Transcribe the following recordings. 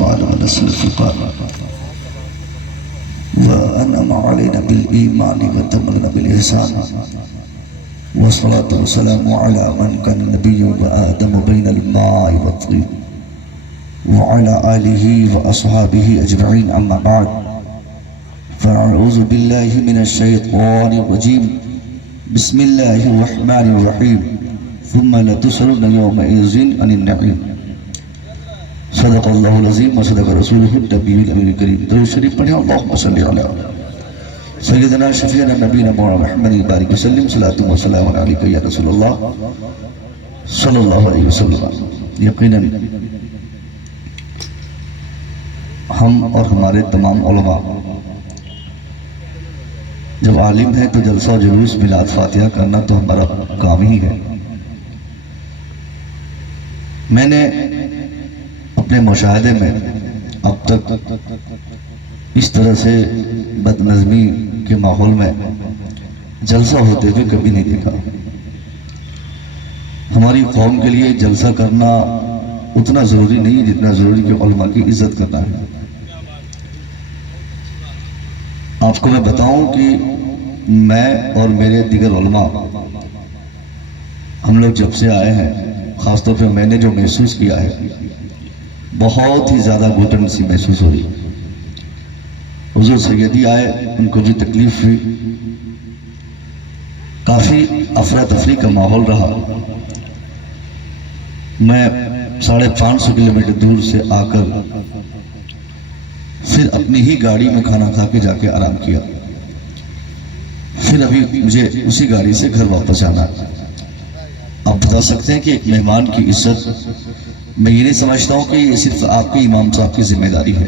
وعلى نسل الفقار وأنعم علينا بالإيمان وتملنا بالإحسان والصلاة والسلام على من كان النبي وآدم بين الماء والطين وعلى آله وأصحابه أجمعين أما بعد فأعوذ بالله من الشيطان الرجيم بسم الله الرحمن الرحيم ثم لتسألن يومئذ عن النعيم صدق اللہ العظیم وصدق رسولہ النبی الامین الکریم درود شریف پڑھیں اللہم صلی علی سیدنا شفیعنا نبینا مولانا محمد بارک وسلم صلاۃ و سلام علیک یا رسول اللہ صلی اللہ علیہ وسلم۔ یقیناً ہم اور ہمارے تمام علماء جب عالم ہیں تو جلسہ جلوس میلاد فاتحہ کرنا تو ہمارا کام ہی ہے۔ میں نے اپنے مشاہدے میں اب تک اس طرح سے بد نظمی کے ماحول میں جلسہ ہوتے ہوئے کبھی نہیں دیکھا۔ ہماری قوم کے لیے جلسہ کرنا اتنا ضروری نہیں جتنا ضروری کہ علماء کی عزت کرنا ہے۔ آپ کو میں بتاؤں کہ میں اور میرے دیگر علماء ہم لوگ جب سے آئے ہیں، خاص طور پہ میں نے جو محسوس کیا ہے بہت ہی زیادہ گھٹن سی محسوس ہو رہی۔ حضور سیدی آئے، ان کو بھی تکلیف ہوئی، کافی افراتفری کا ماحول رہا۔ میں 550 کلومیٹر دور سے آ کر پھر اپنی ہی گاڑی میں کھانا کھا کے جا کے آرام کیا، پھر ابھی مجھے اسی گاڑی سے گھر واپس جانا ہے۔ آپ بتا سکتے ہیں کہ ایک مہمان کی عزت، میں یہ نہیں سمجھتا ہوں کہ یہ صرف آپ کے امام صاحب کی ذمہ داری ہے۔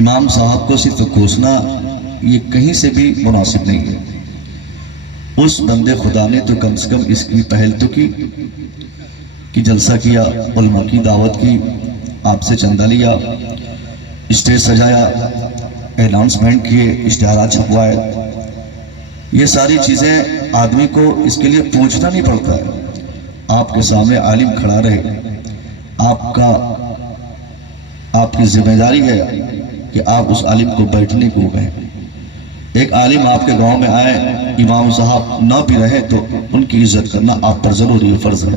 امام صاحب کو صرف کوسنا یہ کہیں سے بھی مناسب نہیں ہے۔ اس بندے خدا نے تو کم سے کم اس کی پہل تو کی کہ جلسہ کیا، علماء کی دعوت کی، آپ سے چندہ لیا، اسٹیج سجایا، اناؤنسمنٹ کیے، اشتہارات چھپوائے۔ یہ ساری چیزیں آدمی کو اس کے لیے پوچھنا نہیں پڑتا ہے۔ آپ کے سامنے عالم کھڑا رہے، آپ کی ذمہ داری ہے کہ آپ اس عالم کو بیٹھنے کو کہیں۔ ایک عالم آپ کے گاؤں میں آئے، امام صاحب نہ بھی رہے تو ان کی عزت کرنا آپ پر ضروری فرض ہے۔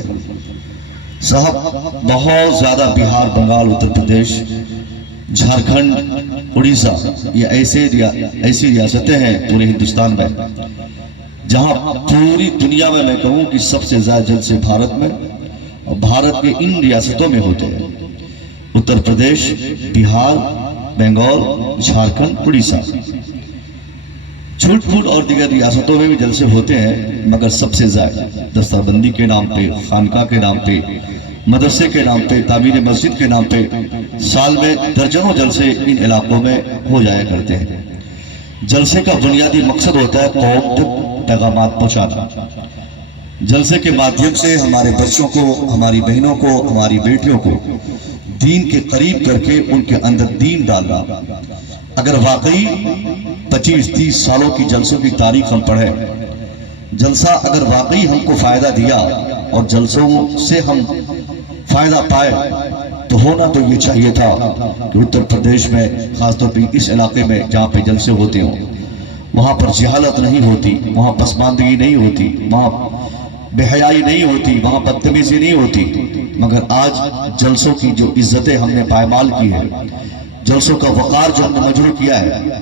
صاحب بہت زیادہ بہار، بنگال، اتر پردیش، جھارکھنڈ، اڑیسہ، یہ ایسی ریاستیں ہیں پورے ہندوستان میں جہاں پوری دنیا میں کہوں کہ سب سے زیادہ جلسے بھارت میں اور بھارت کے ان ریاستوں میں ہوتے ہیں: اتر پردیش، بہار، بنگال، جھارکھنڈ، اڑیسہ۔ چھوٹ پھوٹ اور دیگر ریاستوں میں بھی جلسے ہوتے ہیں، مگر سب سے زیادہ دستہ بندی کے نام پہ، خانقاہ کے نام پہ، مدرسے کے نام پہ، تعمیر مسجد کے نام پہ سال میں درجنوں جلسے ان علاقوں میں ہو جایا کرتے ہیں۔ جلسے کا بنیادی مقصد ہوتا ہے قوم تک پیغامات پہنچانا۔ جلسے کے مادھیم سے ہمارے بچوں کو، ہماری بہنوں کو، ہماری بیٹیوں کو دین کے قریب کر کے ان کے اندر دین ڈالنا۔ اگر واقعی 25-30 سالوں کی جلسوں کی تاریخ ہم پڑھیں، جلسہ اگر واقعی ہم کو فائدہ دیا اور جلسوں سے ہم فائدہ پائے تو ہونا تو یہ چاہیے تھا کہ اتر پردیش میں، خاص طور پہ اس علاقے میں جہاں پہ جلسے ہوتے ہوں، وہاں پر جہالت نہیں ہوتی، وہاں پسماندگی نہیں ہوتی، وہاں بے حیائی نہیں ہوتی، وہاں بدتمیزی نہیں ہوتی۔ مگر آج جلسوں کی جو عزتیں ہم نے پائمال کی ہے، جلسوں کا وقار جو ہم نے مجروح کیا ہے،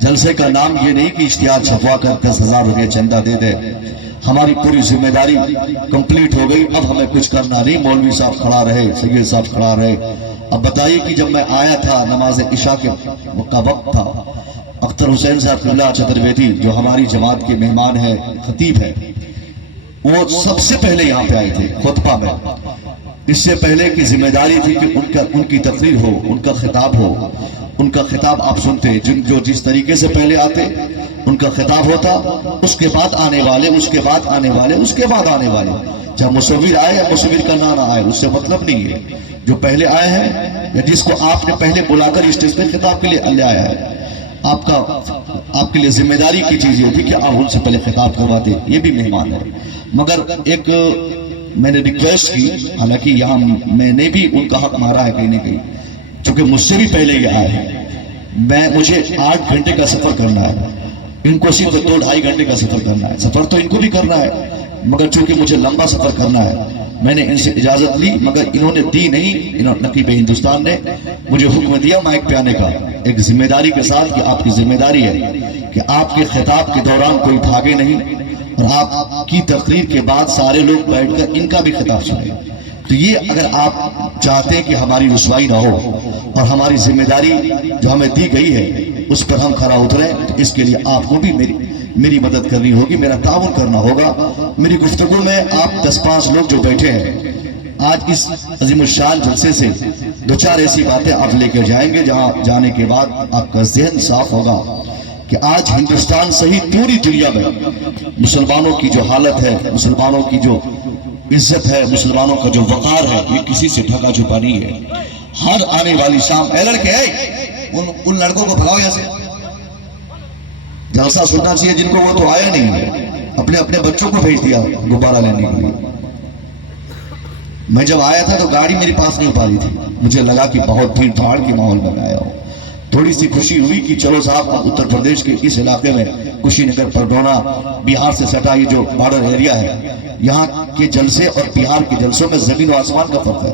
جلسے کا نام یہ نہیں کہ اشتہار چھپوا کر 10,000 روپے چندہ دے دے۔ ہماری پوری ذمہ داری کمپلیٹ ہو گئی، اب ہمیں کچھ کرنا نہیں۔ مولوی صاحب کھڑا رہے، سید صاحب کھڑا رہے۔ اب بتائیے کہ جب میں آیا تھا، نماز عشاء کا وقت تھا، اختر حسین صاحب قبلہ چترویدی جو ہماری جماعت کے مہمان ہیں، خطیب ہیں، وہ سب سے پہلے یہاں پہ آئے تھے خطبہ میں۔ اس سے پہلے کی ذمہ داری تھی کہ ان کی تقریر ہو، ان کا خطاب ہو، ان کا خطاب آپ سنتے، جو جس طریقے سے پہلے آتے ان کا خطاب ہوتا، اس کے بعد آنے والے، اس کے بعد آنے والے، اس کے بعد آنے والے، چاہے مصور آئے یا مصور کا نہ آئے، اس سے مطلب نہیں ہے۔ جو پہلے آئے ہیں یا جس کو آپ نے پہلے بلا کر اسٹیج پہ خطاب کے لیے لے آیا ہے، آپ کے لیے ذمہ داری کی چیز یہ تھی کہ آپ ان سے پہلے خطاب کرواتے، یہ بھی مہمان ہے۔ مگر ایک میں نے ریکویسٹ کی، حالانکہ یہاں میں نے بھی ان کا حق مارا ہے کہیں نہ کہیں، چونکہ مجھ سے بھی پہلے یہ آئے ہیں، مجھے 8 گھنٹے کا سفر کرنا ہے، ان کو صرف 2-2.5 گھنٹے کا سفر کرنا ہے۔ سفر تو ان کو بھی کرنا ہے، مگر چونکہ مجھے لمبا سفر کرنا ہے، میں نے ان سے اجازت لی، مگر انہوں نے دی نہیں۔ نقیب ہندوستان نے مجھے حکم دیا مائک پہ آنے کا، ایک ذمہ داری کے ساتھ کہ آپ کی ذمہ داری ہے کہ آپ کے خطاب کے دوران کوئی بھاگے نہیں، اور آپ کی تقریر کے بعد سارے لوگ بیٹھ کر ان کا بھی خطاب سنیں۔ تو یہ اگر آپ چاہتے ہیں کہ ہماری رسوائی نہ ہو اور ہماری ذمہ داری جو ہمیں دی گئی ہے اس پر ہم کھرا اتریں، تو اس کے لیے آپ کو بھی میری مدد کرنی ہوگی، میرا تعاون کرنا ہوگا۔ میری گفتگو میں آپ 10-5 لوگ جو بیٹھے ہیں، آج اس عظیم الشان جلسے سے 2-4 ایسی باتیں آپ لے کر جائیں گے جہاں جانے کے بعد آپ کا ذہن صاف ہوگا کہ آج ہندوستان سہی پوری دنیا میں مسلمانوں کی جو حالت ہے، مسلمانوں کی جو عزت ہے، مسلمانوں کا جو وقار ہے، یہ کسی سے ڈھکا چھپا نہیں ہے۔ ہر آنے والی شام، اے لڑکے ان لڑکوں کو بھگاؤ یہاں سے، جلسہ سننا چاہیے جن کو، وہ تو آیا نہیں ہے، اپنے اپنے بچوں کو بھیج دیا غبارہ لینے کے لیے۔ میں جب آیا تھا تو گاڑی میری پاس نہیں ہو پا رہی تھی، مجھے لگا کہ بہت بھیڑ بھاڑ کے ماحول میں آیا ہوں۔ تھوڑی سی خوشی ہوئی کہ چلو صاحب، اتر پردیش کے اس علاقے میں کشی نگر، پرڈونا، بہار سے سٹا یہ جو بارڈر ایریا ہے، یہاں کے جلسے اور بہار کے جلسوں میں زمین و آسمان کا فرق ہے۔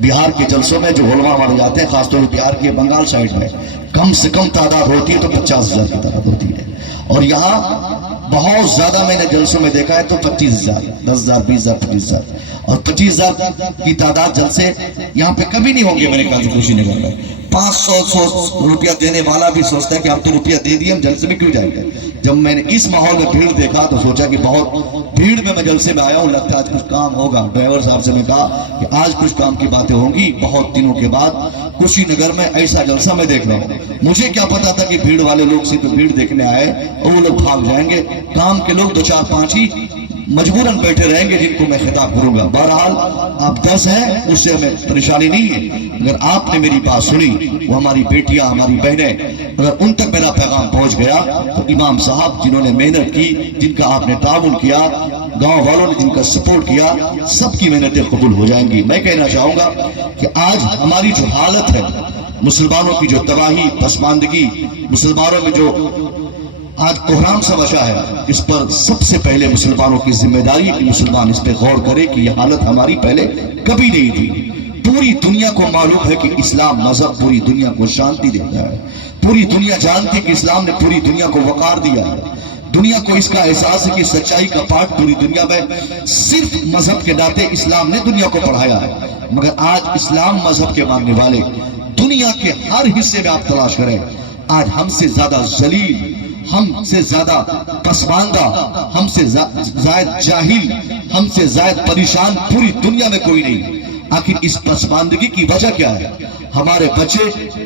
بہار کے جلسوں میں جو علماء مارے جاتے ہیں، خاص طور پر بہار کے بنگال سائڈ میں کم سے کم تعداد ہوتی ہے تو 50,000 کی تعداد ہوتی ہے، اور یہاں بہت زیادہ میں نے جلسوں میں دیکھا ہے تو 25,000، 10,000، 20,000، 25,000، اور 25,000 کی تعداد جلسے یہاں پہ کبھی نہیں ہوں گے میرے خیال سے خوشی نگر میں۔ 500 روپیہ دینے والا بھی سوچتا ہے کہ ہم تو روپیہ دے دیے، ہم جلسے میں کیوں جائیں گے۔ جب میں نے اس ماحول میں بھیڑ دیکھا تو سوچا کہ بہت بھیڑ میں جلسے میں آیا ہوں، لگتا ہے آج کچھ کام ہوگا۔ ڈرائیور صاحب سے میں کہا کہ آج کچھ کام کی باتیں ہوں گی۔ بہت دنوں کے بعد خوشی نگر میں ایسا جلسہ میں دیکھ رہا ہوں۔ مجھے کیا پتا تھا کہ بھیڑ والے لوگ صرف بھیڑ دیکھنے آئے اور وہ لوگ بھاگ جائیں گے، کام کے لوگ 2-4-5 ہی مجبوراً بیٹھے رہیں گے جن کو میں خطاب کروں گا۔ بہرحال آپ 10 ہیں، اس سے ہمیں پریشانی نہیں ہے، اگر آپ نے میری بات سنی، وہ ہماری بیٹیاں، ہماری بہنیں، اگر ان تک میرا پیغام پہنچ گیا تو امام صاحب جنہوں نے محنت کی، جن کا آپ نے تعاون کیا، گاؤں والوں نے جن کا سپورٹ کیا، سب کی محنتیں قبول ہو جائیں گی۔ میں کہنا چاہوں گا کہ آج ہماری جو حالت ہے، مسلمانوں کی جو تباہی، پسماندگی، مسلمانوں میں جو آج کوہرام سا بچا ہے، اس پر سب سے پہلے مسلمانوں کی ذمہ داری ہے کہ مسلمان اس پہ غور کرے کہ یہ حالت ہماری پہلے کبھی نہیں تھی۔ پوری دنیا کو معلوم ہے کہ اسلام مذہب پوری دنیا کو شانتی دیتا ہے، پوری دنیا جانتی ہے کہ اسلام نے پوری دنیا کو وقار دیا ہے۔ دنیا کو اس کا احساس ہے کہ سچائی کا پاٹ پوری دنیا میں صرف مذہب کے ناطے اسلام نے دنیا کو پڑھایا ہے، مگر آج اسلام مذہب کے ماننے والے دنیا کے ہر حصے میں آپ تلاش کریں، آج ہم سے زیادہ ذلیل، ہم سے زیادہ پسماندہ، ہم سے زائد جاہل، ہم سے زائد پریشان پوری دنیا میں کوئی نہیں۔ آخر اس پسماندگی کی وجہ کیا ہے؟ ہمارے بچے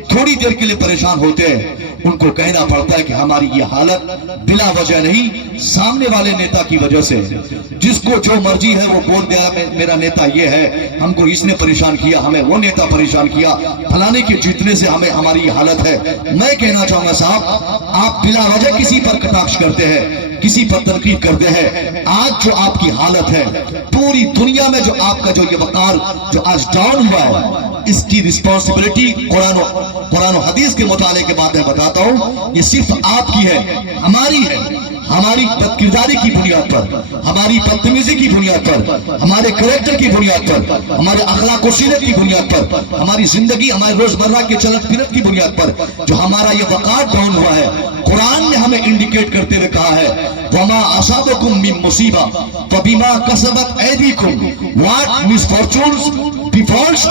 تھوڑی دیر کے لیے پریشان ہوتے ہیں، ان کو کہنا پڑتا ہے کہ ہماری یہ حالت بلا وجہ نہیں، سامنے والے نیتا کی وجہ سے، جس کو جو مرضی ہے وہ بول دیا میرا نیتا یہ ہے، ہم کو اس نے پریشان کیا، ہمیں وہ نیتا پریشان کیا، پھلانے کے جیتنے سے ہماری یہ حالت ہے۔ میں کہنا چاہوں گا صاحب، آپ بلا وجہ کسی پر کٹاکش کرتے ہیں، کسی پر تنقید کرتے ہیں۔ آج جو آپ کی حالت ہے پوری دنیا میں، جو آپ کا جو یہ وقار جو آج ڈاؤن ہوا ہے، اس کی رسپانسبلٹی قرآن و حدیث کے مطالعے کے بعد میں بتاتا ہوں، یہ صرف آپ کی ہے، ہماری ہے۔ ہماری بدکرداری کی بنیاد پر، ہماری بدتمیزی کی بنیاد پر، ہمارے کریکٹر کی بنیاد پر، ہمارے اخلاق و سیرت کی بنیاد پر، ہماری زندگی، ہمارے روزمرہ کے چلت پھرت کی بنیاد پر جو ہمارا یہ وقار ڈاؤن ہوا ہے، قرآن نے ہمیں انڈیکیٹ کرتے ہوئے کہا ہے وَمَا أَصَابَكُم مِّن مُّصِيبَةٍ فَبِمَا كَسَبَتْ أَيْدِيكُمْ What misfortunes befalls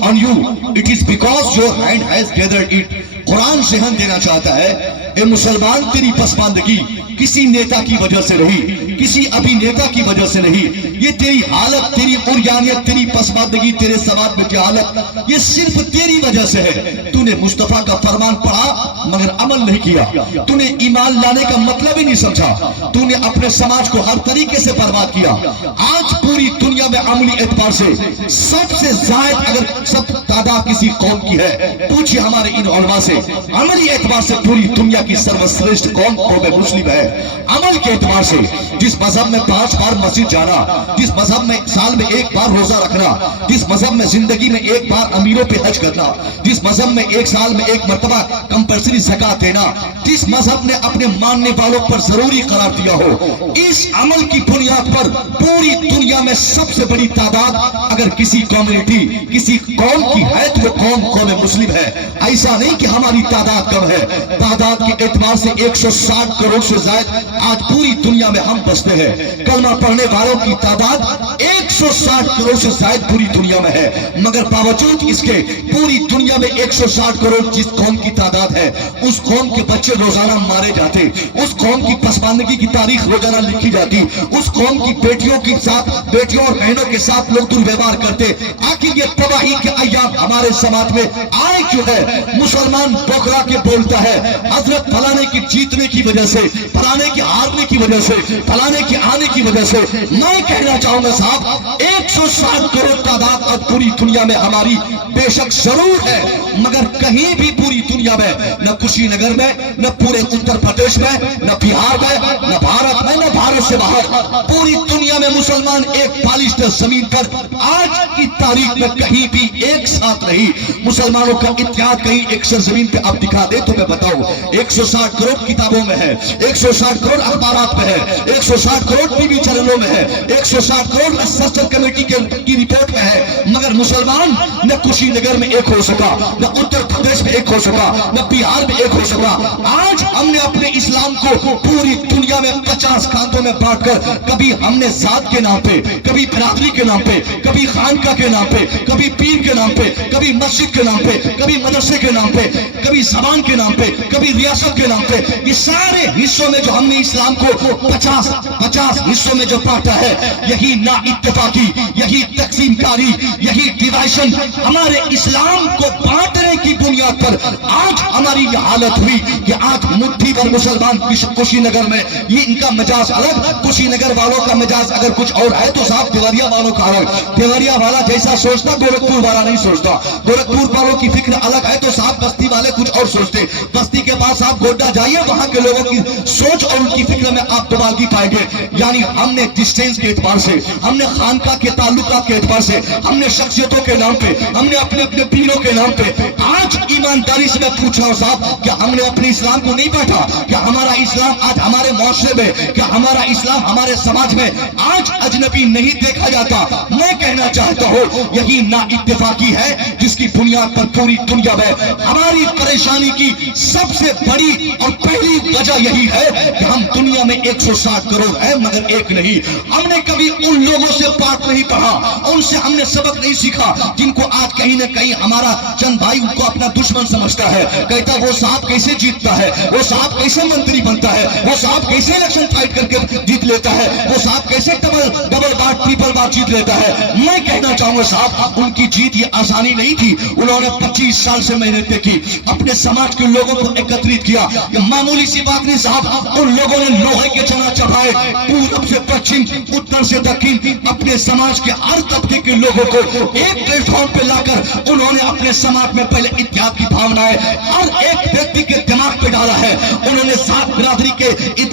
on you, it is because your hand has gathered it۔ قرآن ذہن دینا چاہتا ہے، اے مسلمان، تیری پسماندگی کسی نیتا کی وجہ سے نہیں، کسی ابھی نیتا کی وجہ سے نہیں، یہ تیری حالت، تیری عریانیت، تیری پسماندگی، تیرے سماج میں جہالت، یہ صرف تیری وجہ سے ہے۔ تو نے مصطفیٰ کا فرمان پڑھا مگر عمل نہیں کیا، تو نے ایمان لانے کا مطلب ہی نہیں سمجھا، تو نے اپنے سماج کو ہر طریقے سے برباد کیا۔ آج پوری دنیا میں عملی اعتبار سے سب سے زائد اگر سب تعداد کسی قوم کی ہے، پوچھئے ہمارے ان علماء سے، عملی اعتبار سے پوری دنیا کی سروسریشٹ قوم قوم مسلم ہے۔ عمل کے اعتبار سے जिस मजहब में 5 बार मस्जिद जाना, जिस मजहब में साल में 1 बार रोजा रखना, जिस मजहब में जिंदगी में 1 बार अमीरों पे हज करना, जिस मजहब में 1 साल में 1 मरतबा कंपल्सरी ज़कात देना, जिस मजहब ने अपने मानने वालों पर जरूरी करार दिया हो, इस अमल की बुनियाद पर पूरी दुनिया में सबसे बड़ी तादाद अगर किसी कम्युनिटी, किसी कौम की है तो वो कौम मुस्लिम है। ऐसा नहीं कि हमारी तादाद कम है, तादाद के एतबार से 160 करोड़ से ज्यादा आज पूरी दुनिया में हम बसते हैं। कलमा पढ़ने वालों की तादाद 160 करोड़ से ज्यादा पूरी दुनिया में है, मगर बावजूद इसके पूरी दुनिया में 160 करोड़ जिस कौम की तादाद है, उस कौम के बच्चे रोजाना मारे जाते, उस कौम की पसमानदगी की तारीख रोजाना लिखी जाती, उस कौम की बेटियों के साथ, बेटियों और बहनों के साथ लोग दुर्व्यवहार करते। आखिर ये तबाही के अय्याम हमारे समाज में आए क्यों है? मुसलमान बौखला के बोलता है हजरत फलाने की जीतने की वजह से, फलाने के हारने की वजह से, फलाने के आने की वजह से। मैं कहना चाहूंगा साहब, 160 करोड़ तादाद अब पूरी दुनिया में हमारी बेशक जरूर है, मगर कहीं भी पूरी दुनिया में, न कुशीनगर में, न पूरे उत्तर प्रदेश में, न बिहार में, न भारत में, न भारत से बाहर, पूरी दुनिया में मुसलमान एक पालिस्टर जमीन पर आज की तारीख में कहीं भी एक साथ नहीं। मुसलमानों का इत्तेहाद कहीं एक सरजमीन पे आप दिखा दे तो मैं बताऊं, 160 करोड़ किताबों में है, 160 करोड़ अखबारात में है, 160 करोड़ टीवी चैनलों में है, 160 करोड़ रिसर्च कमेटी की रिपोर्ट में है, मगर मुसलमान न कुशीनगर में एक हो सका, न उत्तर प्रदेश में एक हो सका, न बिहार में एक हो सका। आज हमने अपने इस्लाम को पूरी दुनिया में 50 खानों में बांटकर, कभी हमने जात के नाम पे, कभी बिरादरी के नाम पे, कभी खानका के नाम पे, कभी पीर के नाम पे, कभी मस्जिद के नाम पे, कभी मदरसे के नाम पे, कभी जबान के नाम पे, कभी रियासत के नाम पे, ये सारे हिस्सों में जो हमने इस्लाम को 50 हिस्सों में जो बांटा है, यही ना इत्तेफाकी, यही तकसीमकारी, यही डिवाइशन, हमारे इस्लाम को बांटने की बुनियाद पर आज हमारी ये हालत हुई कि आज मुट्ठी भर मुसलमान कुशीनगर में, ये इनका मिजाज अलग, कुशीनगर वालों का मिजाज अगर कुछ और है तो साहब देवरिया वालों का अलग। देवरिया वाला जैसा सोचता गोरखपुर वाला नहीं सोचता, गोरखपुर वालों की फिक्र अलग है तो साहब बस्ती वाले कुछ और सोचते। बस्ती के पास आप गोड्डा जाइए, वहां के लोगों की सोच और उनकी फिक्र में आप तबादली पाएंगे। यानी हमने डिस्टेंस के एतबार से, हमने खानका के ताल्लुका के एतबार से, हमने शख्सियतों के नाम पे, हमने अपने अपने पीरों के नाम पे, आज ईमानदारी से मैं पूछ रहा हूं साहब, क्या हमने अपने इस्लाम को नहीं बांटा? क्या हमारा इस्लाम आज हमारे मुआशरे में, क्या हमारा इस्लाम हमारे समाज में आज अजनबी नहीं देखा जाता? मैं कहना चाहता हूं यही ना इत्तेफाकी है जिसकी बुनियाद पर पूरी दुनिया में हमारी परेशानी की सबसे बड़ी और पहली वजह यही है कि हम दुनिया में 160 करोड़ है मगर एक नहीं। हमने कभी उन लोगों से पाठ नहीं पढ़ा, उनसे हमने सबक नहीं सीखा जिनको आज कहीं ना कहीं हमारा चंद भाई उनको अपना दुश्मन समझता है, कहता वो साहब कैसे जीतता है, वो साहब कैसे मंत्री बनता है, वो साहब कैसे इलेक्शन फाइट करके जीत लेता है, वो साहब कैसे डबल बार ट्रिपल बार जीत लेता है। मैं कहना चाहूंगा साहब, उनकी जीत ये आसानी नहीं थी। उन्होंने 25 साल से मेहनत की, अपने समाज के लोगों को एकत्रित किया। ये मामूली सी बात नहीं साहब, उन लोगों ने लोहे के चना चढ़ाए, पूरब से पश्चिम, उत्तर से दक्षिण, अपने समाज के हर तबके के लोगों को एक प्लेटफॉर्म पे लाकर उन्होंने अपने समाज में पहले इत्तेहाद की भावनाएं हर एक व्यक्ति के दिमाग पे डाला है। उन्होंने जात बिरादरी के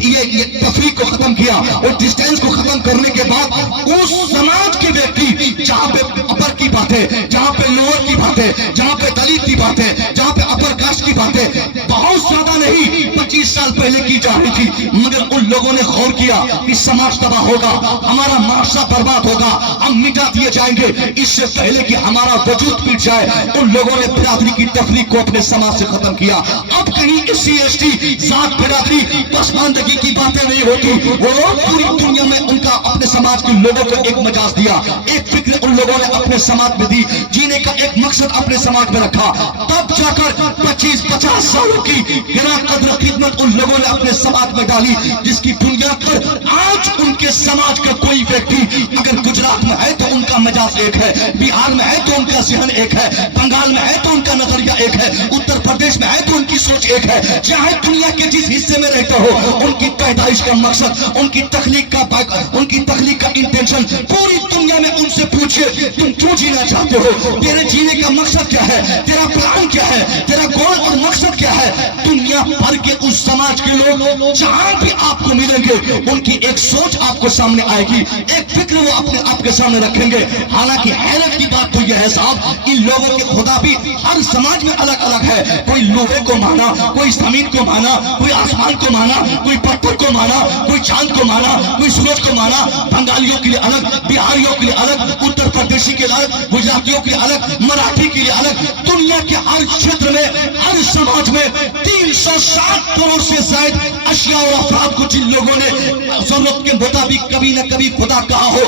ये तफरीक को खत्म किया और डिस्टेंस को खत्म करने के बाद उस समाज के व्यक्ति जहां पे अपर की बातें, जहां पे लोअर की बातें, जहां पे दलित की बातें, जहां पे अपर कास्ट की बातें बहुत ज्यादा नहीं 25 साल पहले की जा रही थी, मगर उन लोगों ने गौर किया कि समाज तबाह होगा, हमारा माशरा बर्बाद होगा, हम मिटा दिए जाएंगे इससे पहले कि हमारा वजूद मिट जाए। उन लोगों ने बिरादरी की तफरीक को अपने समाज से खत्म किया। अब कहीं SC ST जात बिरादरी पसमानदगी की बातें नहीं होती। वो लोग पूरी दुनिया में उनका अपने समाज के लोगों को एक मजाज दिया, एक फिक्र उन लोगों ने अपने समाज में दी, जीने का एक मकसद अपने समाज में रखा। तब जाकर 25-50 सालों की गिरा कदर खिदमत उन लोगों ने अपने समाज में डाली, जिसकी बुनियाद पर आज उनके समाज का कोई व्यक्ति अगर गुजरात में है तो उनका मिजाज एक है, बिहार में है तो उनका ज़हन एक है, बंगाल में है तो उनका नजरिया एक है, उत्तर प्रदेश में है तो उनकी सोच एक है। चाहे दुनिया के जिस हिस्से में रहते हो, उनकी पैदाइश का मकसद, उनकी तख्लीक का इंटेंशन पूरी दुनिया में उनसे पूछिए तुम क्यों जीना चाहते हो, तेरे जीने का मकसद क्या है, तेरा प्लान क्या है, तेरा गोल और मकसद क्या है। दुनिया दुनिया भर के उस समाज के लोग जहां भी आपको मिलेंगे, उनकी एक सोच आपको सामने आएगी, एक फिक्र वो अपने आप के सामने रखेंगे। हालांकि हैरत की बात तो यह है साहब, इन लोगों के खुदा भी हर समाज में अलग अलग है। कोई लोहे को माना, कोई जमीन को माना, कोई आसमान को माना, कोई पत्थर को माना, कोई चांद को माना, कोई सूरज को माना। बंगालियों के लिए अलग, बिहारियों के लिए अलग, उत्तर प्रदेशी के लिए अलग, गुजरातियों के लिए अलग, मराठी के लिए अलग। दुनिया के हर क्षेत्र में, हर समाज में 360 करोड़ से ज्यादा अशिया और अफराद को जिन लोगों ने जरूरत के मुताबिक कभी न कभी खुदा कहा हो,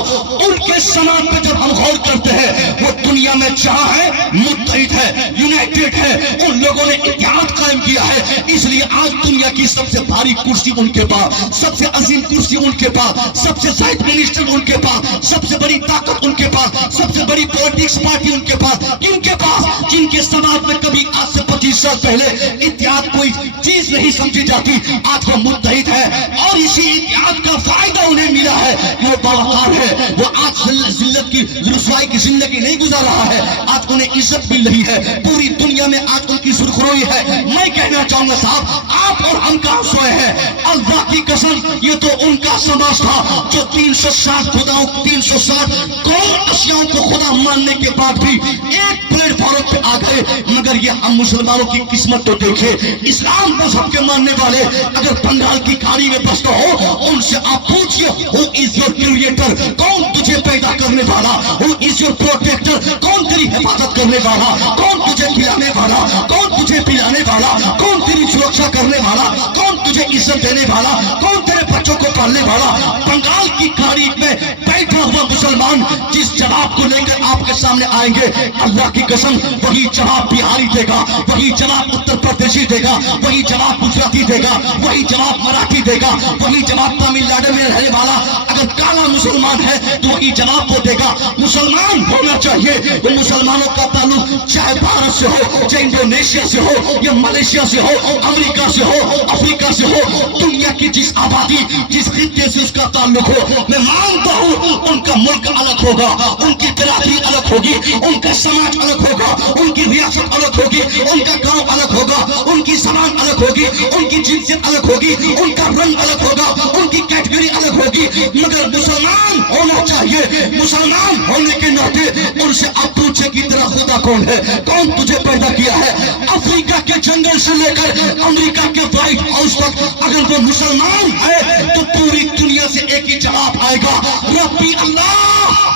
उनके समाज पे जब हम गौर करते हैं, वो दुनिया में जहां है मुत्तहिद है, यूनाइटेड है, उन लोगों ने इत्तेहाद कायम किया है। इसलिए आज दुनिया की सबसे भारी कुर्सी उनके पास, सबसे अजीम कुर्सी उनके पास, सबसे ज्यादा मिनिस्टर उनके पास, सबसे बड़ी ताकत उनके पास, सबसे बड़ी पॉलिटिक्स पार्टी उनके पास। किनके पास? जिनके समाज में कभी आज से 25 साल पहले इत्तेहाद कोई चीज नहीं समझी जाती, आज वो मुत्तहिद है। और इसी इत्तेहाद का फायदा उन्हें मिला है कि वो बावकार है, वो आज जिल्लत की, रुसवाई की जिंदगी नहीं गुजार रहा है, आज उन्हें इज्जत मिल रही है। पूरी दुनिया में आज उनकी सुर्खरोई है। मैं कहना चाहूंगा साहब, आप और हम कहां सोए हैं? अल्लाह की कसम, ये तो उनका समाज था जो 360 खुदाओं, 360 करोड़ अशियाओं को खुदा मानने के बाद भी एक प्लेटफॉर्म पे आ गए। मगर ये हम मुसलमानों की किस्मत तो देखे, इस्लाम मजहब के मानने वाले अगर बंगाल की खाड़ी में बसते हो, उनसे आप पूछिए, हु इज योर क्रिएटर? कौन तुझे पैदा करने वाला? Who is your protector? कौन तेरी हिफाजत करने वाला? कौन तुझे खिलाने वाला? कौन तुझे पिलाने वाला? कौन तेरी सुरक्षा करने वाला? कौन तुझे इज्जत देने वाला? कौन तेरे बच्चों को पालने वाला? बंगाल की खाड़ी में बैठा हुआ मुसलमान जिस जवाब को लेकर आपके सामने आएंगे, अल्लाह की कसम, वही जवाब बिहारी देगा, वही जवाब उत्तर प्रदेशी देगा, वही जवाब गुजराती देगा, वही जवाब मराठी देगा, वही जवाब तमिलनाडु में रहने वाला अगर काला मुसलमान है तो वही जवाब वो देगा। मुसलमान होना चाहिए, वो मुसलमानों का ताल्लुक चाहे भारत से हो, चाहे इंडोनेशिया से हो, या मलेशिया से हो, अमेरिका से हो, अफ्रीका से हो, दुनिया की जिस आबादी, जिस खित्ते से उसका ताल्लुक हो, मैं मानता हूं उनका मुल्क अलग होगा, उनकी बिरादरी अलग होगी, उनका समाज अलग होगा, उनकी रियासत अलग होगी, उनका गांव अलग होगा, उनकी जबान अलग होगी, उनकी जिनसियत अलग होगी, उनका रंग अलग होगा, उनकी कैटेगरी अलग होगी। मगर मुसलमान होना चाहिए। मुसलमान होने के नाते उनसे आप पूछे कि तेरा खुदा कौन है? कौन तुझे पैदा किया है? अफ्रीका के जंगल से लेकर अमेरिका के व्हाइट हाउस तक अगर वो मुसलमान है तो पूरी दुनिया से एक ही जवाब आएगा, रब्बी अल्लाह,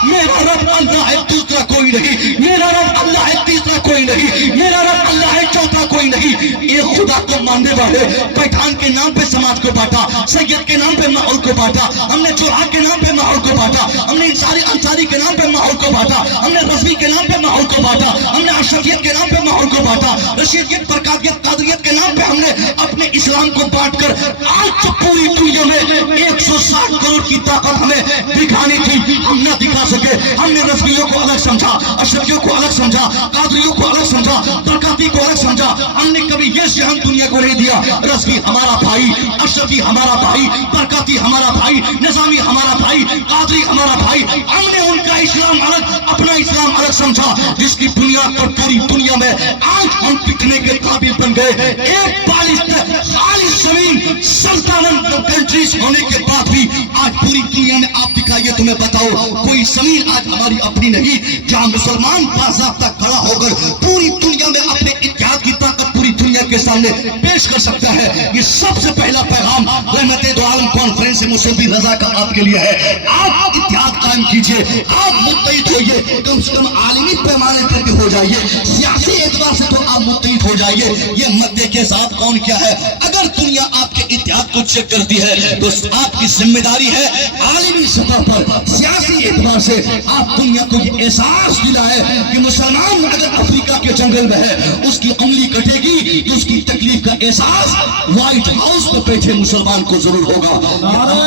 मेरा रब अल्लाह है, दूसरा कोई नहीं। मेरा रब अल्लाह है, तीसरा कोई नहीं। मेरा रब अल्लाह है, चौथा कोई नहीं। एक खुदा को मानने वाले पैठान के नाम पे समाज को बांटा, सैयद के नाम पे माहौल को बांटा, हमने चौराहा के नाम पे माहौल को बांटा, हमने अंसारी के नाम पे माहौल को बांटा, हमने रज़वी के नाम पे माहौल को बांटा, हमने अशरफियत के नाम पे माहौल को बांटा, रशीदियत, बरकातियत, कादरियत के नाम पे हमने अपने इस्लाम को बांटकर आज तो पूरी दुनिया में 160 करोड़ की ताकत हमें दिखानी थी, हम न दिखा सके। हमने रज़वियों को अलग समझा, अशरफियों को अलग समझा, कादरियों को अलग समझा, बरकाती को अलग समझा। हमने कभी ये शहन दुनिया को नहीं दिया, रज़वी हमारा भाई, अशरफी हमारा भाई, बरकाती हमारा भाई, निज़ामी हमारा भाई, कादरी हमारा भाई। हमने उनका इस्लाम अलग, अपना इस्लाम अलग समझा, जिसकी बुनियाद पर पूरी दुनिया में आज हम टिकने के काबिल बन गए। एक खालिस जमीन, सल्तनत कंट्रीज होने के बाद भी आज पूरी दुनिया में आप दिखाइए, तुम्हें बताओ कोई जमीन आज हमारी अपनी नहीं जहां मुसलमान बाज़ाब्ता खड़ा होकर पूरी दुनिया में अपने इत्तेहाद की ताकत पूरी दुनिया के सामने पेश कर सकता है। ये सबसे पहला पैगाम रहमत दो आलम कॉन्फ्रेंस से मुसव्वी रजा का आपके लिए है। आप इत्तेहाद कायम कीजिए, आप मुत्तहिद होइए, कम से कम आलमी पैमाने पर भी हो जाइए, सियासी एतबार से तो आप मुत्तहिद हो जाइए। ये मत देखिए साहब कौन क्या है, अगर दुनिया आपके इत्तेहाद को चेक करती है तो आपकी जिम्मेदारी है आलमी सतह पर सियासी एतबार से आप दुनिया को ये एहसास दिलाए कि मुसलमान अगर अफ्रीका के जंगल में है उसकी उंगली कटेगी तो उसकी तकलीफ का एहसास व्हाइट हाउस में बैठे मुसलमान को जरूर होगा। नारे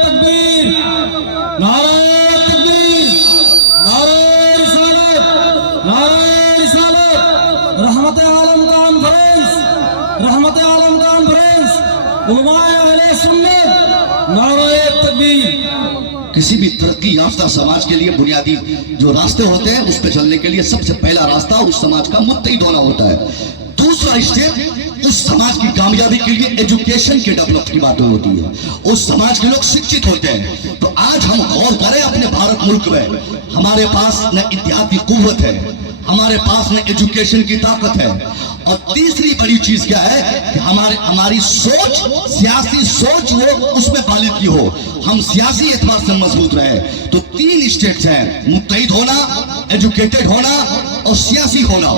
तकबीर, नारे तकबीर, नारे रिसालत, नारे रिसालत, रहमत आलम कॉन्फ्रेंस, रहमत आलम कॉन्फ्रेंस, उलमाए अहले सुन्नत, नारे तकबीर। किसी भी तरक्की याफ्ता समाज के लिए बुनियादी जो रास्ते होते हैं उस पर चलने के लिए सबसे पहला रास्ता उस समाज का मुत्तहिद होना होता है। दूसरा स्टेप उस समाज की कामयाबी के लिए एजुकेशन के डेवलप की बात होती है, उस समाज के लोग शिक्षित होते हैं। तो आज हम गौर करें अपने भारत मुल्क में हमारे पास न इत्तेहाद की कुव्वत है, हमारे पास न एजुकेशन की ताकत है, और तीसरी बड़ी चीज क्या है कि हमारी सोच, सियासी सोच वो उसमें बालिद की हो, हम सियासी एतबार से मजबूत रहे। तो 3 स्टेट्स हैं, मुत्तहिद होना, एजुकेटेड होना और सियासी होना।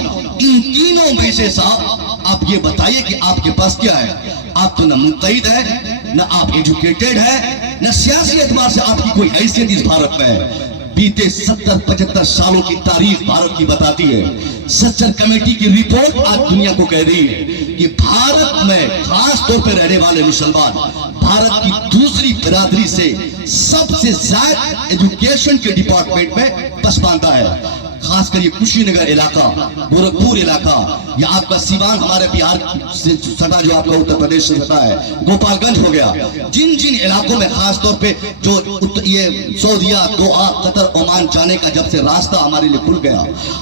इन तीनों में से साहब आप ये बताइए कि आपके पास क्या है? आप तो न मुत्तहिद है, न आप एजुकेटेड है, न सियासी एतबार से आपकी कोई हैसियत इस भारत में है। बीते 70-75 सालों की तारीख भारत की बताती है। सच्चर कमेटी की रिपोर्ट आज दुनिया को कह रही है कि भारत में खास तौर पर रहने वाले मुसलमान भारत की दूसरी बिरादरी से सबसे ज्यादा एजुकेशन के डिपार्टमेंट में पसमानदा है। खासकर ये कुशीनगर इलाका, गोरखपुर इलाका, या आपका सीवान हमारे बिहार से सटा, जो आपका उत्तर प्रदेश से सटा है, गोपालगंज हो गया, जिन जिन इलाकों में खास तौर पे जो ये सऊदीया, दोहा, कतर, ओमान जाने का जब से रास्ता हमारे लिए खुल गया,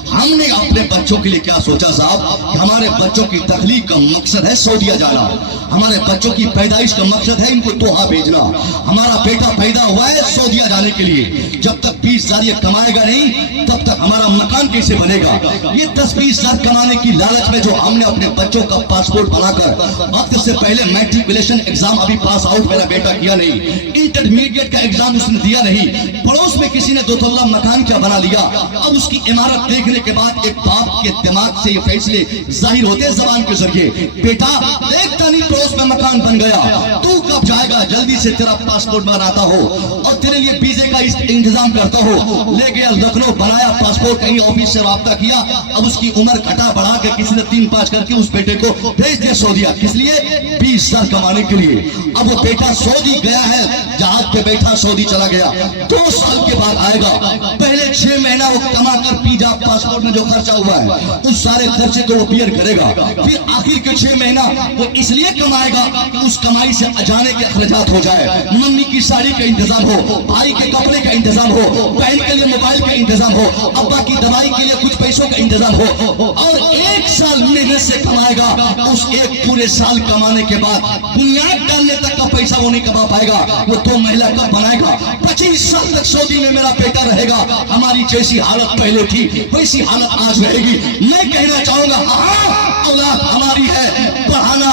हमने अपने बच्चों के लिए क्या सोचा साहब कि हमारे बच्चों की तकलीफ का मकसद है सऊदीया जाना, हमारे बच्चों की पैदाइश का मकसद है इनको दोहा भेजना। हमारा बेटा पैदा हुआ है सऊदीया जाने के लिए, जब तक 20 हजार ये कमाएगा नहीं तब तक हमारा मकान कैसे बनेगा? ये 10-20 हजार कमाने की लालच में जो हमने अपने बच्चों का पासपोर्ट बनाकर वक्त से पहले मैट्रिकुलेशन एग्जाम अभी पास आउट मेरा बेटा किया नहीं, इंटरमीडिएट का एग्जाम उसने दिया नहीं, पड़ोस में किसी ने 2 तल्ला मकान क्या बना लिया। अब उसकी इमारत देखने के बाद एक बाप के दिमाग से ये फैसले जाहिर होते हैं जबान के जरिए, बेटा देखता नहीं पड़ोस में मकान बन गया, तू कब जाएगा? जल्दी से तेरा पासपोर्ट बनाता हो और तेरे लिए वीजे का इंतजाम करता हो। ले गया लखनऊ, बनाया पासपोर्ट, कहीं ऑफिस से राब्ता किया, अब उसकी उम्र घटा बढ़ा के किसी ने 3-5 करके उस बेटे को भेज दिया सऊदीया। किस लिए? 20 साल कमाने के लिए। अब वो बेटा सऊदी गया है, जहाज पे बैठा सऊदी चला गया, 2 साल के बाद आएगा। पहले 6 महीना वो कमा कर वीजा पासपोर्ट में जो खर्चा हुआ है उस सारे खर्चे को वो बियर करेगा। फिर आखिर के 6 महीना वो इसलिए कमाएगा कि उस कमाई से जाने के अखराजात हो जाए, मम्मी की साड़ी का इंतजाम हो, भाई के कपड़े का इंतजाम हो, बहन के लिए मोबाइल का इंतजाम हो, अब्बा की दवाई के लिए कुछ पैसों का इंतजाम हो, और 1 साल मेहनत से कमाएगा। उस एक पूरे साल कमाने के बाद बुनियाद डालने तक का पैसा वो नहीं कमा पाएगा, वो 2 महीना कब बनाएगा? 25 साल तक सऊदी में मेरा बेटा रहेगा। हमारी जैसी हालत पहले थी वैसी हालत आज रहेगी। मैं कहना चाहूंगा, हाँ औलाद हमारी है, पढ़ाना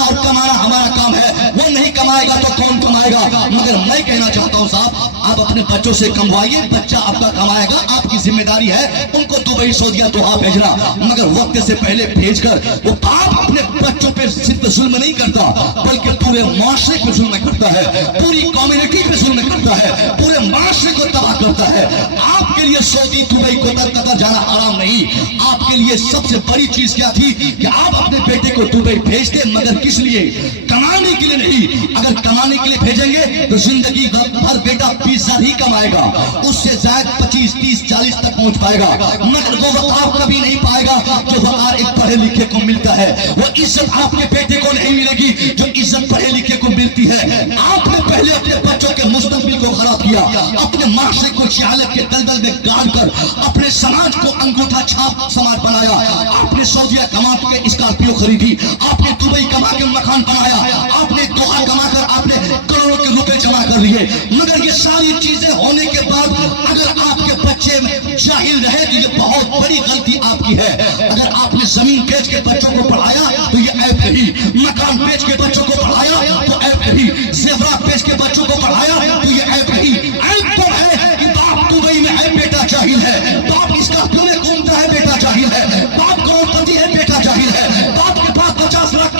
और कमाना हमारा काम है, वो नहीं कमाएगा तो कौन कमाएगा? मगर मैं कहना चाहता हूँ साहब, आप अपने बच्चों से कमवाइए, बच्चा आपका कमाएगा, आपकी जिम्मेदारी है उनको दुबई, सऊदीया, दोहा भेजना। मगर वक्त से पहले भेजकर वो बाप अपने बच्चों पे सिर्फ जुल्म नहीं करता, बल्कि पूरे माशरे पे जुल्म करता है, पूरी कम्युनिटी पे जुल्म करता है, पूरे माशरे को तबाह करता है। आपके लिए सऊदी, दुबई, कतर जाना हराम नहीं। आपके लिए सबसे बड़ी चीज क्या थी कि आप अपने बेटे को दुबई भेजते, मगर किस लिए? कमाने के लिए नहीं। अगर कमाने के लिए भेजेंगे तो जिंदगी भर बेटा 20 हजार ही कमाएगा, उससे ज्यादा 25, 30, 40 तक पहुंच पाएगा, मगर वो वक़ार कभी नहीं पाएगा जो वक़ार एक पढ़े लिखे को मिलता है। वो इज्जत आपके बेटे को नहीं मिलेगी जो इज्जत पढ़े लिखे को मिलती है। आपने पहले अपने बच्चों के मुस्तकबिल को खराब किया, अपने माशरे को जहालत के दलदल में डालकर अपने समाज को अंगूठा छाप समाज बनाया। आपने सऊदीया कमा के स्कॉर्पियो खरीदी, आपने दुबई कमा के मकान बनाया, आपने दोहा कमा कर आपने करोड़ों के रुपए जमा कर लिए। मगर ये सारी चीजें होने के बाद अगर आपके बच्चे जाहिल रहे तो ये बहुत बड़ी गलती आपकी है। अगर आपने जमीन बेच के बच्चों को पढ़ाया तो ये ऐप नहीं, मकान बेच के बच्चों को पढ़ाया तो ऐप नहीं, जेवरात बेच के बच्चों को पढ़ाया तो ये ऐप नहीं। ऐप तो है कि बाप दुबई में है, बेटा जाहिल है, बाप स्कॉर्पियो में घूमता है, बेटा जाहिल है, बाप करोड़पति है, बेटा जाहिल है, बाप के पास 50 लाख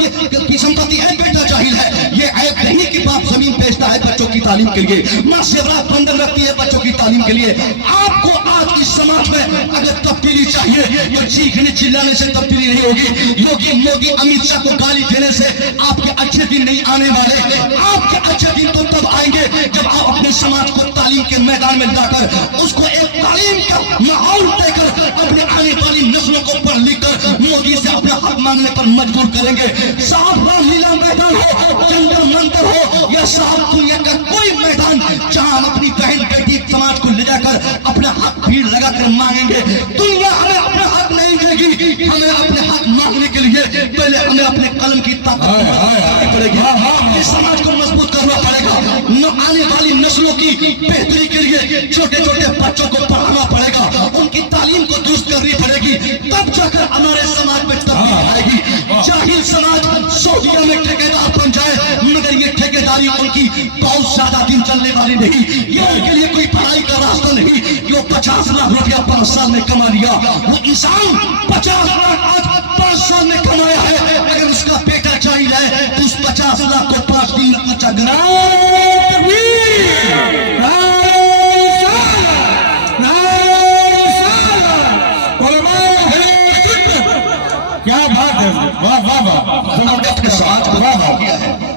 की संपत्ति है, बेटा जाहिल है। ये ऐप नहीं कि बाप जमीन बेचता है बच्चों की तालीम के लिए, माँ जेवरात बंधन रखती है बच्चों की तालीम के लिए। आपको आज इस समाज में अगर तब्दीली चाहिए तो चीखने चिल्लाने से तब्दीली नहीं होगी। योगी मोदी अमित शाह को गाली देने से आपके अच्छे दिन नहीं आने वाले। आपके अच्छे दिन तो तब आएंगे जब आप अपने समाज को तालीम के मैदान में लाकर उसको एक तालीम का माहौल देकर अपने आने वाली नस्लों को पढ़ लिख कर मोदी से अपना हक मांगने पर मजबूर करेंगे। साहब रामलीला मैदान हो, जंतर मंतर हो, या साहब दुनिया का कोई मैदान जहां हम अपनी बहन बेटी समाज को ले जाकर अपना हक भीड़ लगाकर मांगेंगे, दुनिया हमें अपना हक नहीं देगी। हमें अपने हक मांगने के लिए पहले हमें अपने कलम की ताकत करनी पड़ेगी, इस समाज को मजबूत करना पड़ेगा, आने वाली नस्लों की बेहतरी के लिए छोटे छोटे बच्चों को पढ़ाना पड़ेगा, उनकी तालीम को दुरुस्त करनी पड़ेगी, तब जाकर हमारे समाज में तब्दीली आएगी। जाहिल समाज सऊदीया में ठेकेदार बन जाए, मगर ये ठेकेदारी उनकी बहुत ज्यादा दिन चलने वाली नहीं, ये उनके लिए कोई पढ़ाई का रास्ता नहीं। जो 50 लाख रुपया 5 साल में कमा लिया, वो इंसान 50 लाख आज 5 साल में कमाया है, अगर उसका बेटा चाहिए है तो उस 50 लाख को 5 दिन में खर्चा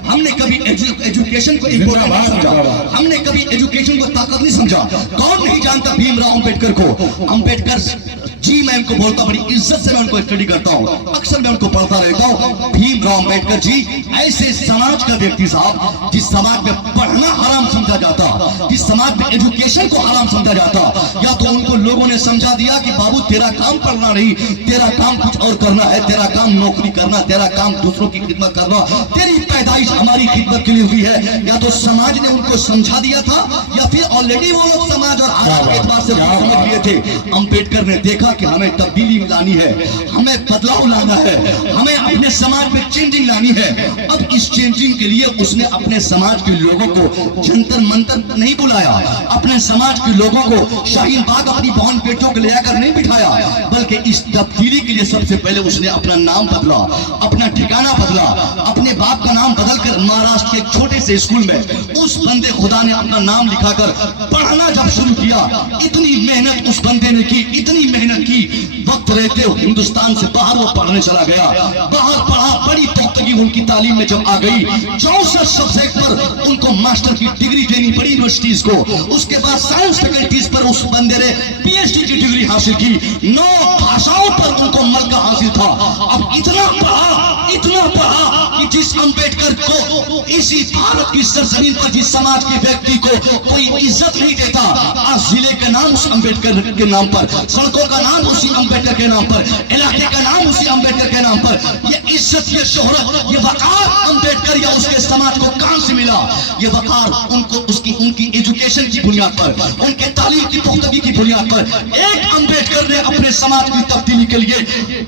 हमने कभी एजुकेशन को इम्पोर्टेंट नहीं समझा, हमने कभी एजुकेशन को ताकत नहीं समझा। कौन नहीं जानता भीमराव अंबेडकर को? अंबेडकर जी मैं उनको बोलता हूं, बड़ी इज्जत से मैं उनको स्टडी करता हूं, अक्सर मैं उनको पढ़ता रहता हूं। भीमराव अंबेडकर जी ऐसे समाज का व्यक्ति साहब, जिस समाज में पढ़ना हराम समझा जाता, जिस समाज में एजुकेशन को हराम समझा जाता, या तो उनको लोगों ने समझा दिया कि बाबू तेरा काम पढ़ना नहीं, तेरा काम कुछ और करना है, तेरा काम नौकरी करना, तेरा काम दूसरों की खिदमत करना, तेरी पैदाइश हमारी खिदमत के लिए हुई है। या तो समाज ने उनको समझा दिया था, या फिर ऑलरेडी वो लोग समाज और हालात के एतबार से समझ लिए थे। अंबेडकर ने देखा कि हमें तब्दीली लानी है, हमें बदलाव लाना है, हमें अपने समाज में चेंजिंग लानी है। अब इस चेंजिंग के लिए उसने अपने समाज के लोगों को जंतर मंतर नहीं बुलाया, अपने समाज के लोगों को शाहीन बाग अपनी बहन बेटियों को ले आकर नहीं बिठाया, बल्कि इस तब्दीली के लिए सबसे पहले उसने अपना नाम बदला, अपना ठिकाना बदला, अपने बाप का नाम बदलकर महाराष्ट्र के एक छोटे से स्कूल में उस बंदे खुदा ने अपना नाम लिखाकर पढ़ाना जब शुरू किया, इतनी मेहनत उस बंदे ने की, इतनी मेहनत की, वक्त रहते हो हिंदुस्तान से बाहर वो पढ़ने चला गया, बाहर पढ़ा, बड़ी पुख्तगी उनकी तालीम में जब आ गई, 64 सब्जेक्ट पर उनको मास्टर की डिग्री देनी पड़ी यूनिवर्सिटीज को, उसके बाद साइंस फैकल्टीज पर उस बंदे ने पीएचडी की डिग्री हासिल की, 9 भाषाओं पर उनको मलका हासिल था। अब इतना पढ़ा कि जिस अंबेडकर को इसी भारत की सरजमीन पर जिस समाज के व्यक्ति को कोई इज्जत नहीं देता, आज जिले का नाम उस अंबेडकर के नाम पर, सड़कों का नाम उसी अंबेडकर के नाम पर, इलाके का नाम उसी अंबेडकर के नाम पर, ये इज्जत, ये शोहरत, ये वकार अंबेडकर या उसके समाज को कहां से मिला? ये वकार उनको उनकी एजुकेशन की बुनियाद पर, उनके तालीम की पुख्तगी की बुनियाद पर। एक अंबेडकर ने अपने समाज की तब्दीली के लिए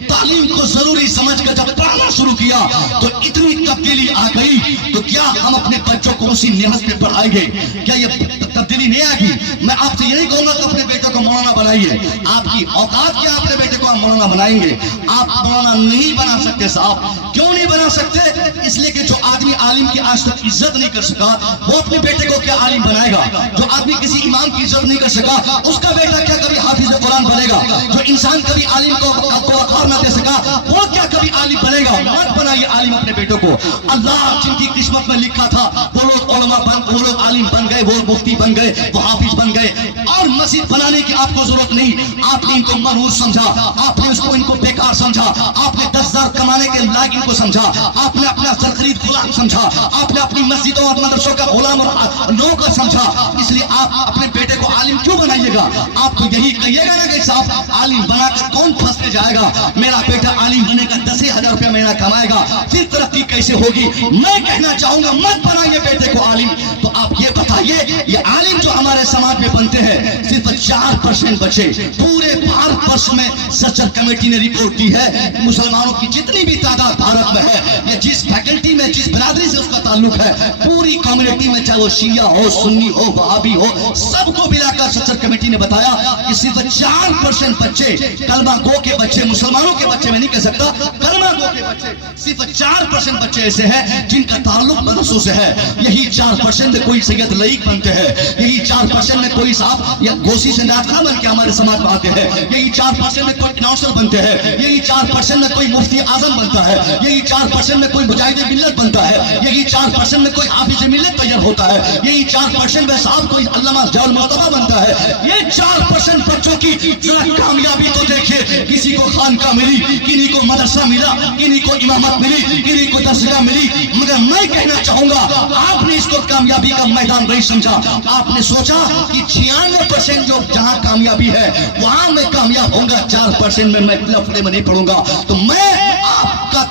तालीम को जरूरी समझकर जब पढ़ाना शुरू किया तो इतनी तब्दीली आ गई, तो क्या हम अपने बच्चों को उसी निहज पे पढ़ाएंगे? क्या ये तब्दीली नहीं आएगी? मैं आपसे यही कहूंगा कि अपने बेटों को मौलाना बनाइए। आपकी औकात क्या अपने बेटे को आप मौलाना बनाएंगे? आप मौलाना नहीं बना सकते साहब। क्यों नहीं बना सकते? इसलिए कि जो आदमी आलिम की आज तक इज्जत नहीं कर सका, वो अपने बेटे को क्या आलिम बनाएगा? जो आदमी किसी इमाम की इज्जत नहीं कर सका, उसका बेटा क्या कभी हाफिज कुरान बनेगा? जो इंसान कभी आलिम को वकार न दे सका, वो क्या कभी आलिम बनेगा? मत बनाइए आलिम अपने बेटों को। अल्लाह जिनकी किस्मत में लिखा था वो लोग उलमा वो लोग आलिम बन गए, वो मुफ्ती बन गए, वो हाफिज बन गए। और मस्जिद बनाने की आपको जरूरत नहीं। आपने इनको मनहूस समझा, आपने उसको इनको बेकार समझा, आपने 10,000 कमाने के लायक इनको समझा, आपने अपना सर खरीद गुलाम समझा, आपने अपनी मस्जिदों और मदरसों का गुलाम और नौकर समझा। इसलिए आप अपने बेटे को आलिम क्यों बनाइएगा? आप तो यही कहिएगा ना कि साहब आलिम बनाकर कौन फंसने जाएगा? मेरा बेटा आलिम बनेगा, 10,000 रुपया महीना कमाएगा, फिर तरक्की कैसे होगी? मैं कहना चाहूंगा मत बनाइए बेटे को आलिम। तो आप ये बताइए, ये आलिम जो हमारे समाज में बनते हैं सिर्फ 4% बचे। पूरे भारत वर्ष में सर्च कमेटी ने रिपोर्ट दी है, मुसलमानों की जितनी भी तादाद भारत में है, या जिस फैकल्टी में जिस बिरादरी से उसका ताल्लुक है, पूरी कम्युनिटी में, चाहे वो शिया हो, सुन्नी हो, वहाबी हो, सबको मिलाकर सर्च कमेटी ने बताया कि सिर्फ 4% बच्चे, कलमा गो के बच्चे, मुसलमानों के बच्चे मैं नहीं कह सकता, कलमा गो के बच्चे, सिर्फ 4% बच्चे ऐसे हैं जिनका ताल्लुक मदरसों से है। यही 4% में कोई सैयद लईक बनते हैं, यही 4% में कोई साहब या गोशी से नातना बन के हमारे समाज में आते हैं, यही 4% में कोई अनाउंसर बनते हैं, यही 4% में कोई मुफ्ती आजम बनता है, यही 4% में कोई मुजाहिद मिल्लत बनता है, यही 4% में कोई हाफिज मिल्लत तैयार होता है, यही 4% में साहब कोई अल्लामा जाउल मुस्तफा बनता है। ये 4% बच्चों की जरा कामयाबी तो देखिए, किसी को खानका मिली, किन्हीं को मदरसा मिला, किन्हीं को इमामत मिली, किन्हीं को दरसगाह मिली, मगर मैं कहना चाहूंगा आपने इसको कामयाबी का मैदान नहीं समझा। आपने सोचा कि 96% जो जहां कामयाबी है वहां मैं कामयाब होऊंगा, 4% में मैं लफड़े में नहीं पड़ूंगा। तो मैं आपका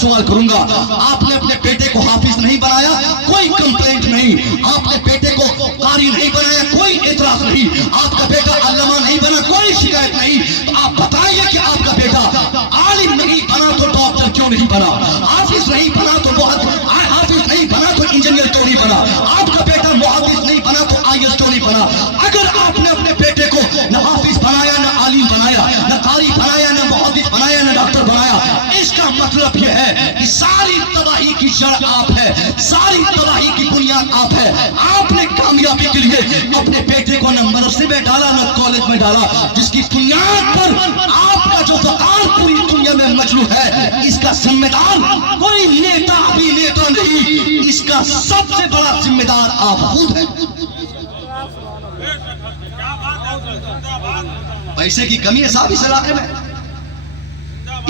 सवाल करूंगा, आपने अपने बेटे को हाफिज नहीं बनाया, कोई कंप्लेंट नहीं, आपने बेटे को कारी नहीं बनाया, कोई एतराज नहीं, आपका बेटा अल्लामा नहीं बना, कोई शिकायत नहीं, तो आप बताइए कि आपका बेटा आलिम नहीं बना तो डॉक्टर क्यों नहीं बना, हाफिज नहीं बना तो हाफिज नहीं बना तो इंजीनियर क्यों नहीं बना, आपका बेटा मुहद्दिस नहीं बना तो आईएएस क्यों नहीं बना? अगर आपने अपने बेटे को न हाफिज बनाया, न आलिम बनाया, न कारी बनाया, न मुहद्दिस बनाया, न डॉक्टर बनाया, इसका मतलब यह है कि सारी तबाही की जड़ आप है, सारी तबाही की बुनियाद आप है। आपने कामयाबी के लिए अपने बेटे को न मदरसे में डाला, न कॉलेज में डाला, जिसकी बुनियाद पर आपका जो वकार पूरी दुनिया में मजरूह है, इसका जिम्मेदार कोई नेता अभिनेता नहीं, इसका सबसे बड़ा जिम्मेदार आप खुद हैं। पैसे की कमी है साहब इस इलाके में,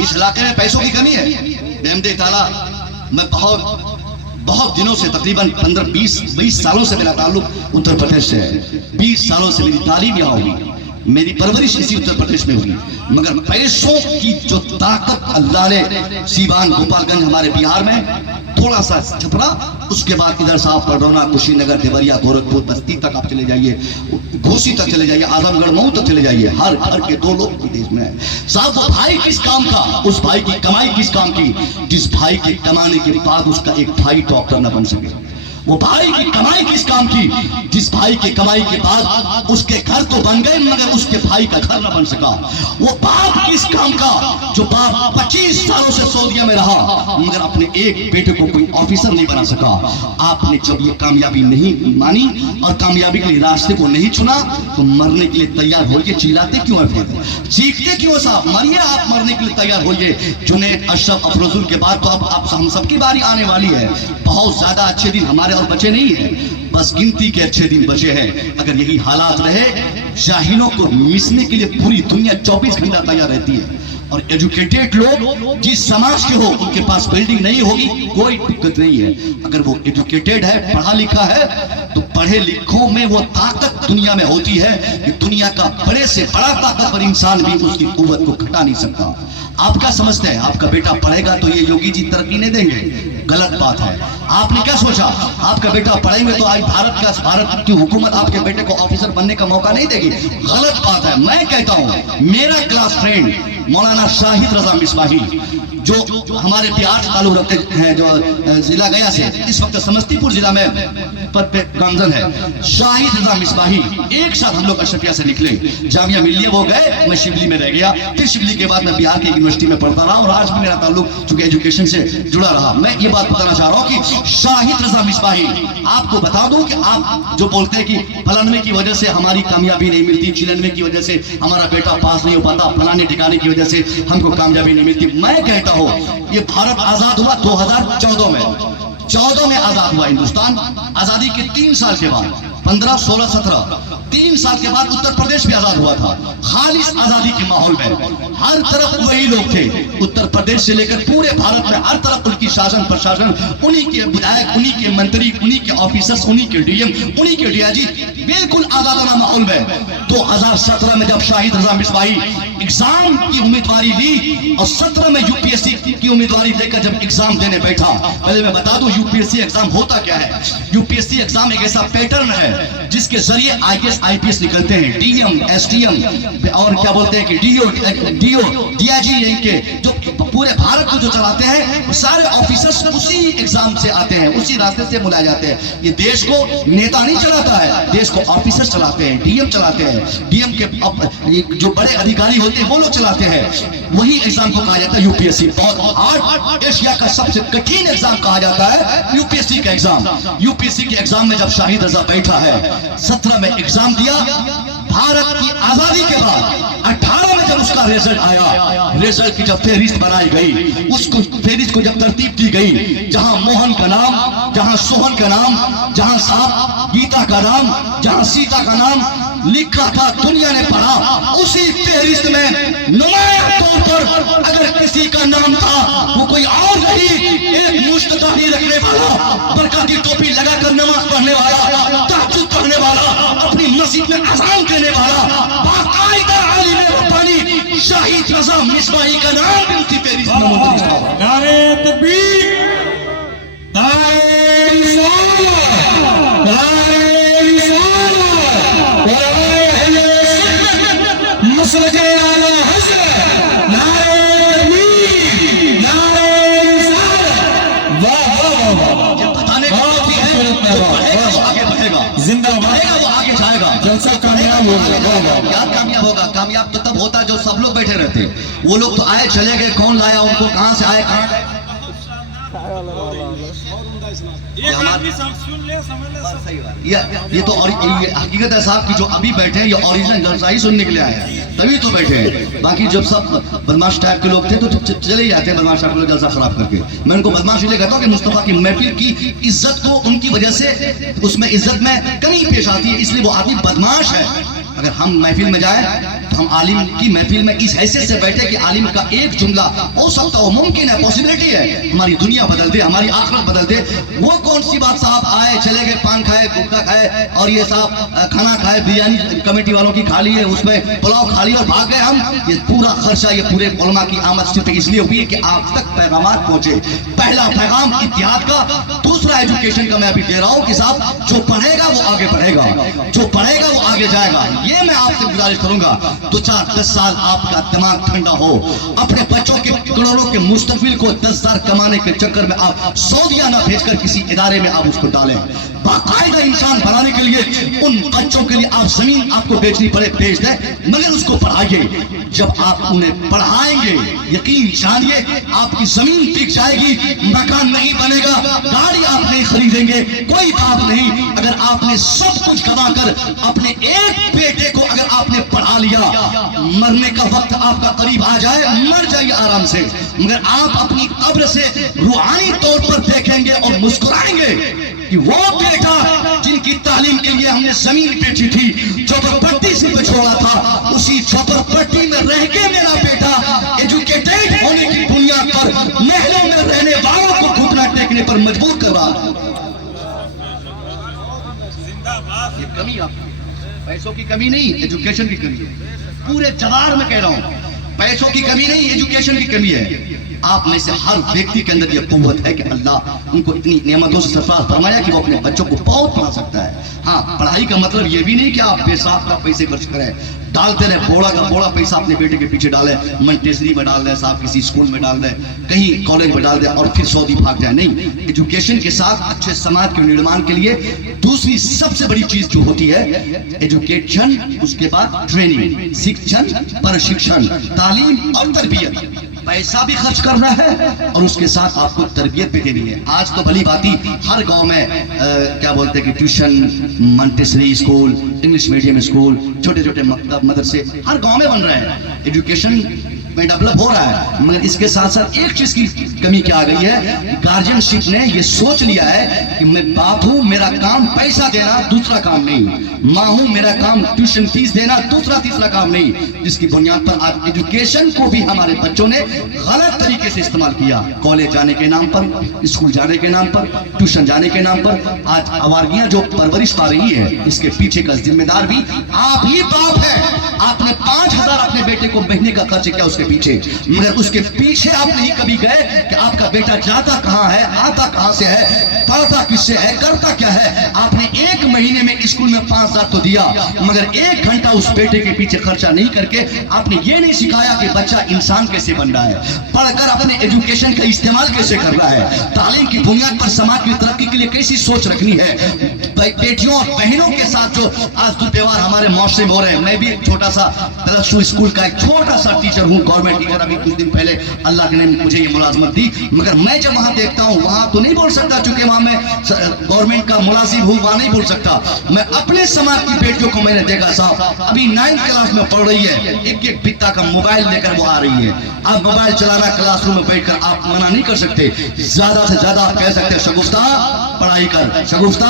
इस इलाके में पैसों की कमी है। बेहमदे ताला मैं बहुत दिनों से, तकरीबन 15-20 सालों से मेरा ताल्लुक उत्तर प्रदेश से है, 20 सालों से मेरी तालीम यहाँ होगी, मेरी परवरिश इसी उत्तर प्रदेश में हुई, मगर पैसों की जो ताकत अल्लाह ने सीवान, गोपालगंज हमारे बिहार में, थोड़ा सा छपरा, उसके बाद इधर साहब पडरौना, कुशीनगर, देवरिया, गोरखपुर, बस्ती तक आप चले जाइए, घोसी तक चले जाइए, आजमगढ़, मऊ तक चले जाइए, हर घर के 2 लोग विदेश में है। साहब वो भाई किस काम का, उस भाई की कमाई किस काम की, जिस भाई के कमाने के बाद उसका एक भाई डॉक्टर न बन सके। वो भाई की कमाई किस काम की, जिस भाई की कमाई के बाद उसके घर तो बन गए मगर उसके भाई का घर न बन सका। वो बाप किस काम का, जो बाप 25 सालों से सऊदीया में रहा मगर अपने एक बेटे को कोई ऑफिसर नहीं बना सका। आपने जब ये कामयाबी नहीं मानी और कामयाबी के लिए रास्ते को नहीं चुना तो मरने के लिए तैयार होइए। चिल्लाते क्यों है फिर, चीखते क्यों साहब? मरिए, आप मरने के लिए तैयार होइए। जुनैद, अशरफ, अफरोजुल के बाद तो अब हम सबकी बारी आने वाली है। बहुत ज्यादा अच्छे दिन हमारे और बचे नहीं है, बस गिनती के अच्छे दिन बचे हैं। अगर यही हालात रहे, जाहिलों को मिसने के लिए पूरी दुनिया 24 घंटा तैयार रहती है। और एजुकेटेड लोग जिस समाज के हो, उनके पास बिल्डिंग नहीं होगी, कोई दिक्कत नहीं है। अगर वो एजुकेटेड है, पढ़ा लिखा है, तो पढ़े लिखों में वो ताकत दुनिया में होती है कि दुनिया का बड़े से बड़ा ताकतवर इंसान भी उसकी कुव्वत को घटा नहीं सकता। आप क्या समझते हैं, आपका बेटा पढ़ेगा तो ये योगी जी तरक्की नहीं देंगे? गलत बात है। आपने क्या सोचा, आपका बेटा पढ़ेंगे तो आज भारत की हुकूमत आपके बेटे को ऑफिसर बनने का मौका नहीं देगी? गलत बात है। मैं कहता हूं, मेरा क्लास फ्रेंड मौलाना शाहिद रजा मिसबाही, जो हमारे बिहार से ताल्लुक रखते हैं, जो जिला गया से इस वक्त समस्तीपुर जिला में पद पे गामजन है, शाहिद रजा मिसबाही, एक साथ हम लोग अशरफिया से निकले, जामिया मिलिए वो गए, मैं शिवली में रह गया, फिर शिवली के बाद मैं बिहार की यूनिवर्सिटी में पढ़ता रहा और आज भी मेरा ताल्लुक चूंकि एजुकेशन से जुड़ा रहा। मैं ये बात बताना चाह रहा हूँ कि शाहिद रजा मिसबाही, आपको बता दूं कि आप जो बोलते हैं कि फलाने की वजह से हमारी कामयाबी नहीं मिलती, चिलनवे की वजह से हमारा बेटा पास नहीं हो पाता, फलाने ठिकाने की वजह से हमको कामयाबी नहीं मिलती, मैं कहता हूं ये भारत आजाद हुआ 2014 में आजाद हुआ हिंदुस्तान। आजादी के 3 साल के बाद 15, 16, 17 3 साल के बाद उत्तर प्रदेश भी आजाद हुआ था। खालिस आजादी के माहौल में हर तरफ वही लोग थे, उत्तर प्रदेश से लेकर पूरे भारत में हर तरफ उनकी शासन प्रशासन, उन्हीं के विधायक, उन्हीं के मंत्री, उन्हीं के ऑफिसर्स, उन्हीं के डीएम, उन्हीं के डीआईजी, बिल्कुल आजादाना माहौल में। 2017 में जब शाहिद रजा मिसबाही एग्जाम की उम्मीदवारी ली और 17 में यूपीएससी की उम्मीदवारी लेकर जब एग्जाम देने बैठा, पहले मैं बता दूं यूपीएससी एग्जाम होता क्या है। यूपीएससी एग्जाम एक ऐसा पैटर्न है जिसके जरिए आईएएस आईपीएस निकलते हैं, डीएम, एसडीएम और क्या बोलते हैं कि डीओ, डीआईजी, इनके जो पूरे भारत को जो चलाते हैं सारे ऑफिसर्स उसी एग्जाम से आते हैं, उसी रास्ते से बुलाए जाते हैं। ये देश को नेता नहीं चलाता है, देश को ऑफिसर्स चलाते हैं, डीएम चलाते हैं, डीएम के जो बड़े अधिकारी होते हैं वो लोग चलाते हैं। वही एग्जाम को कहा जाता है यूपीएससी। बहुत हार्ड, एशिया का सबसे कठिन एग्जाम कहा जाता है यूपीएससी का एग्जाम। यूपीएससी के एग्जाम में जब शाहिद रजा बैठा है, 17 में एग्जाम दिया, भारत की आजादी के बाद 18 में जब उसका रिजल्ट आया, रिजल्ट की जब फेहरिस्त बनाई गई, उसको फेहरिस्त को जब तरतीब दी गई, जहां मोहन का नाम, जहां सोहन का नाम, जहां साहब गीता का नाम, जहां सीता का नाम लिखा था, दुनिया ने पढ़ा, उसी फेहरिस्त में नुमाया तौर पर अगर किसी का नाम था वो कोई और नहीं, एक मुश्तदाही रखने वाला, बरकाती टोपी लगाकर नमाज पढ़ने वाला, तहज्जुद पढ़ने वाला, अपनी मस्जिद में अज़ान देने वाला, बाकायदा आलिम रब्बानी शाहिद रजा मिसबाही का नाम भी उसी फेहरिस्त में मौजूद था। नारे तकबीर। क्या कामयाब होगा? कामयाब तो तब होता जो सब लोग बैठे रहते। वो लोग तो आए चले गए, कौन लाया उनको, कहाँ से आए, कहाँ गए? ये तो और ये हकीकत है साहब कि जो अभी बैठे हैं ये ओरिजिनल जलसा ही सुनने के लिए आए हैं, तभी तो बैठे हैं। बाकी जब सब बदमाश टाइप के लोग थे तो चले ही जाते हैं बदमाश टाइप के लोग जलसा खराब करके। मैं उनको बदमाश इसलिए कहता हूँ कि मुस्तफा की महफिल की इज्जत को उनकी वजह से उसमें इज्जत में कमी पेश आती है, इसलिए वो आदमी बदमाश है। अगर हम महफिल में जाए तो हम आलिम की महफिल में इस हैसियत से बैठे कि आलिम का एक जुमला हो सकता हो, मुमकिन है, पॉसिबिलिटी है, हमारी दुनिया बदल दे, हमारी आखिरत बदल दे। वो कौन सी बात साहब, आए चले गए, पान खाए, गुटखा खाए और ये साहब खाना खाए, बिरयानी कमेटी वालों की खा ली है, उसमें पुलाव खा लिया और भाग गए हम। ये पूरा खर्चा ये पूरे उलमा की आमद सिर्फ इसलिए हुई है कि आप तक पैगामात पहुंचे। पहला पैगाम इत्तिहाद का, दूसरा एजुकेशन का मैं अभी दे रहा हूँ कि साहब जो पढ़ेगा वो आगे बढ़ेगा, जो पढ़ेगा वो आगे जाएगा। ये मैं आपसे गुजारिश करूंगा, 2-4-10 साल आपका दिमाग ठंडा हो, अपने बच्चों के करोड़ों के मुस्तकबिल को 10,000 कमाने के चक्कर में आप सऊदीया ना भेजकर किसी इदारे में आप उसको डालें। बाकायदा इंसान बनाने के लिए उन बच्चों के लिए आप जमीन आपको बेचनी पड़े बेच दें, मगर उसको पढ़ाइए। जब आप उन्हें पढ़ाएंगे यकीन जानिए आपकी जमीन टिक जाएगी, मकान नहीं बनेगा, गाड़ी आप नहीं खरीदेंगे, कोई बात नहीं। अगर आपने सब कुछ गंवाकर अपने एक बेटे को अगर आपने पढ़ा लिया, मरने का वक्त आपका करीब आ जाए, मर जाइए आराम से, मगर आप अपनी कब्र से रूहानी तौर पर देखेंगे और मुस्कुराएंगे कि वो बेटा जिनकी तालीम के लिए हमने जमीन बेची थी, झोपड़पट्टी से छोड़ा था, उसी झोपड़पट्टी में रह के मेरा बेटा एजुकेटेड होने की बुनियाद पर महलों में रहने वालों को घुटना टेकने पर मजबूर कर रहा है। ये कमी आपकी, पैसों की कमी नहीं, एजुकेशन की कमी है। पूरे जवार में कह रहा हूं, पैसों की कमी नहीं, एजुकेशन की कमी है। आप में से हर व्यक्ति के अंदर यह कुव्वत है कि अल्लाह उनको इतनी नेमतों से सरफराज फरमाया कि वो अपने बच्चों को बहुत पढ़ा सकता है। हाँ, पढ़ाई का मतलब ये भी नहीं कि आप बेसाब का पैसे खर्च करें, डालते रहे बोड़ा का बोड़ा पैसा अपने बेटे के पीछे डाले, मंटेसरी में डाल दें साहब, किसी स्कूल में डाल दें, कहीं कॉलेज में डाल दें और फिर सऊदी भाग जाए। नहीं, एजुकेशन के साथ अच्छे समाज के निर्माण के लिए दूसरी सबसे बड़ी चीज जो होती है एजुकेशन, उसके बाद ट्रेनिंग, शिक्षण, प्रशिक्षण, तालीम और तरबियत। पैसा भी खर्च करना है और उसके साथ आपको तरबियत भी देनी है। आज तो भली बाती हर गांव में क्या बोलते हैं कि tuition, Montessori school, English medium school, छोटे छोटे मकतब, मदरसे हर गांव में बन रहे हैं, एजुकेशन में डेवलप हो रहा है। मगर इसके साथ साथ एक चीज की कमी क्या आ गई है, गार्जियनशिप ने ये सोच लिया है कि मैं बाप हूं, मेरा काम पैसा देना, दूसरा काम नहीं, माँ हूं, मेरा काम ट्यूशन फीस देना, दूसरा तीसरा काम नहीं, जिसकी बुनियाद पर आज एजुकेशन को भी हमारे बच्चों ने गलत तरीके से इस्तेमाल किया। कॉलेज जाने के नाम पर, स्कूल जाने के नाम पर, ट्यूशन जाने के नाम पर आज आवारगियां जो परवरिश पा रही है, इसके पीछे का जिम्मेदार भी आप ही बाप है। आपने 5,000 अपने बेटे को महीने का खर्च किया उसके पीछे, मगर उसके पीछे आप नहीं कभी गए कि आपका बेटा जाता कहां है, आता कहां से है, पढ़ता किससे है, करता क्या है। आपने एक महीने में स्कूल में 5,000 तो दिया, मगर 1 घंटा उस बेटे के पीछे खर्चा नहीं करके आपने ये नहीं सिखाया कि बच्चा इंसान कैसे बन रहा है, पढ़कर अपने एजुकेशन का इस्तेमाल कैसे कर रहा है, तालीम की बुनियाद पर समाज की तरक्की के लिए कैसी सोच रखनी है। बेटियों और बहनों के साथ जो आज दुर्व्यवहार हमारे मुआशरे में हो रहे हैं, मैं भी छोटा सा प्लस-2 स्कूल का एक छोटा सा टीचर हूँ, गवर्नमेंट टीचर। अभी कुछ दिन पहले अल्लाह ने मुझे ये मुलाजमत दी, मगर मैं जब वहां देखता हूँ वहां तो नहीं बोल सकता, चूंकि वहां मैं गवर्नमेंट का मुलाजिम हूँ, वहां नहीं बोल सकता। मैं अपने समाज की बेटियों को मैंने देखा साहब, अभी 9th क्लास में पढ़ रही है, एक बित्ता का मोबाइल लेकर वो आ रही है। अब मोबाइल चलाना क्लासरूम में बैठकर आप मना नहीं कर सकते, ज्यादा से ज्यादा आप कह सकते हैं शगुफ्ता पढ़ाई कर, शगुफ्ता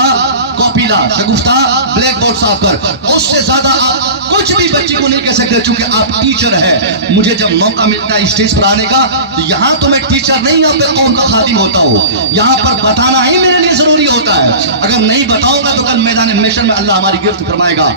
कॉपी ला, शगुफ्ता ब्लैक बोर्ड साफ कर। उससे ज्यादा आप कुछ भी बच्ची को नहीं कह सकते, चूंकि आप टीचर है। मुझे जब मौका मिलता है स्टेज पर आने का, तो यहाँ तो मैं टीचर नहीं, यहाँ पे कौम का खादिम होता हूँ। यहाँ पर बताना ही मेरे लिए जरूरी होता है। अगर नहीं बताऊंगा तो कल मैदान महशर में अल्लाह हमारी गिरफ्त फरमाएगा।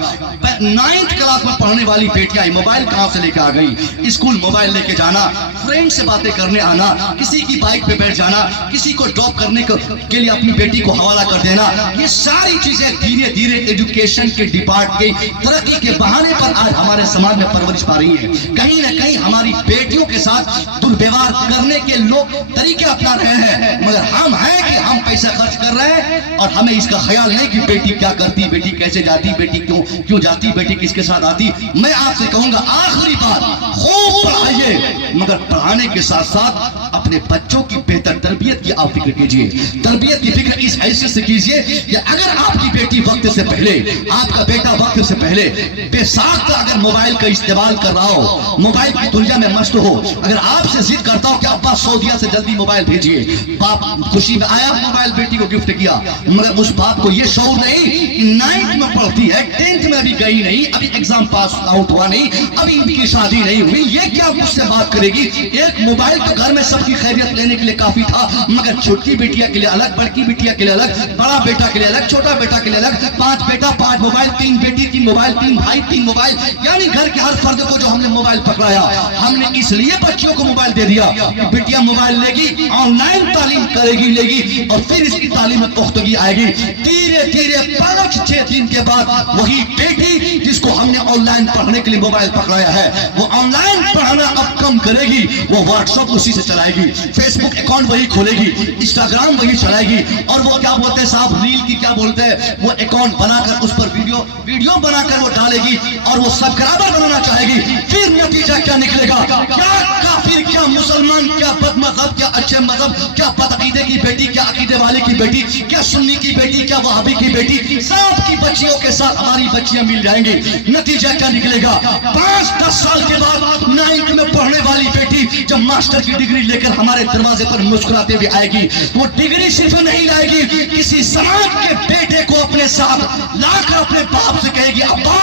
9th क्लास में पढ़ने वाली बेटियां मोबाइल कहां से लेकर आ गई, स्कूल मोबाइल लेके जाना, फ्रेंड से बातें करने आना, किसी की बाइक पे बैठ जाना, किसी को ड्रॉप करने के लिए अपनी बेटी को हवाला कर देना, ये सारी चीजें धीरे धीरे एजुकेशन के डिपार्टमेंट के तरक्की के बहाने पर आज हमारे समाज में परवरिश पा रही है। कहीं ना कहीं हमारी बेटियों के साथ दुर्व्यवहार करने के लोग तरीके अपना रहे हैं, मगर हम हैं कि हम पैसा खर्च कर रहे हैं और हमें इसका ख्याल नहीं कि बेटी क्या करती, बेटी कैसे जाती, बेटी क्यों जाती। जाती, बेटी किसके साथ आती। मैं आपसे कहूंगा आखिरी बात, खूब पढ़ाइए, मगर पढ़ाने के साथ साथ अपने बच्चों की बेहतर तरबियत की आप फिक्र कीजिए। तरबियत की फिक्र इस हैसियत से कीजिए कि अगर आपकी बेटी वक्त से पहले, आपका बेटा वक्त से पहले बेसाख्ता अगर मोबाइल का इस्तेमाल कर रहा हो, मोबाइल की दुनिया में मस्त हो, अगर आपसे जिद करता हो कि अब्बा सऊदीया से जल्दी मोबाइल भेजिए, बाप खुशी में आया मोबाइल बेटी को गिफ्ट किया, मगर उस बाप को ये शऊर नहीं कि 9th में पढ़ती है, 10th में अभी गई नहीं, अभी एग्जाम पास आउट हुआ नहीं, अभी इनकी शादी नहीं हुई, ये क्या मुझसे बात करेगी। एक मोबाइल तो घर में सबकी खैरियत लेने के लिए काफी था, मगर छोटी बेटिया के लिए अलग, बड़की बेटिया के लिए अलग, बड़ा बेटा के लिए अलग, छोटा बेटा के लिए अलग, 5 बेटा 5 मोबाइल, 3 बेटी 3 मोबाइल, 3 भाई 3 मोबाइल, यानी घर के हर फर्द को जो हमने मोबाइल पकड़ाया, हमने इसलिए बच्चियों को मोबाइल दे दिया कि बेटियां मोबाइल लेगी, ऑनलाइन तालीम करेगी, लेगी, और फिर इसकी तालीम में पुख्तगी आएगी। धीरे धीरे 5-6 दिन के बाद वही बेटी जिसको हमने ऑनलाइन पढ़ने के लिए मोबाइल पकड़ाया है, वो ऑनलाइन पढ़ना अब कम करेगी, वो व्हाट्सएप उसी से चलाएगी, फेसबुक अकाउंट वही खोलेगी, इंस्टाग्राम वही चलाएगी, और वो क्या बोलते हैं साहब, रील की क्या बोलते हैं, वो अकाउंट बनाकर उस पर वीडियो बनाकर वो डालेगी, और वो सब्सक्राइबर बनाना चाहेगी। फिर नतीजा क्या निकलेगा, क्या काफिर, क्या मुसलमान, क्या बदमज़हब, क्या अच्छे मजहब, क्या बदअकीदे की बेटी, क्या अकीदे वाले की बेटी, क्या सुन्नी की बेटी, क्या वहाबी की बेटी, सबकी बच्चियों के साथ हमारी बच्चियां मिल जाएंगी। नतीजा क्या निकलेगा, 5-10 साल के बाद 9th में पढ़ने वाली बेटी जब मास्टर की डिग्री लेकर हमारे दरवाजे पर मुस्कुराते हुए आएगी, वो डिग्री सिर्फ नहीं लाएगी, किसी समाज के बेटे को अपने साथ लाकर अपने बाप से कहेगी, अब्बा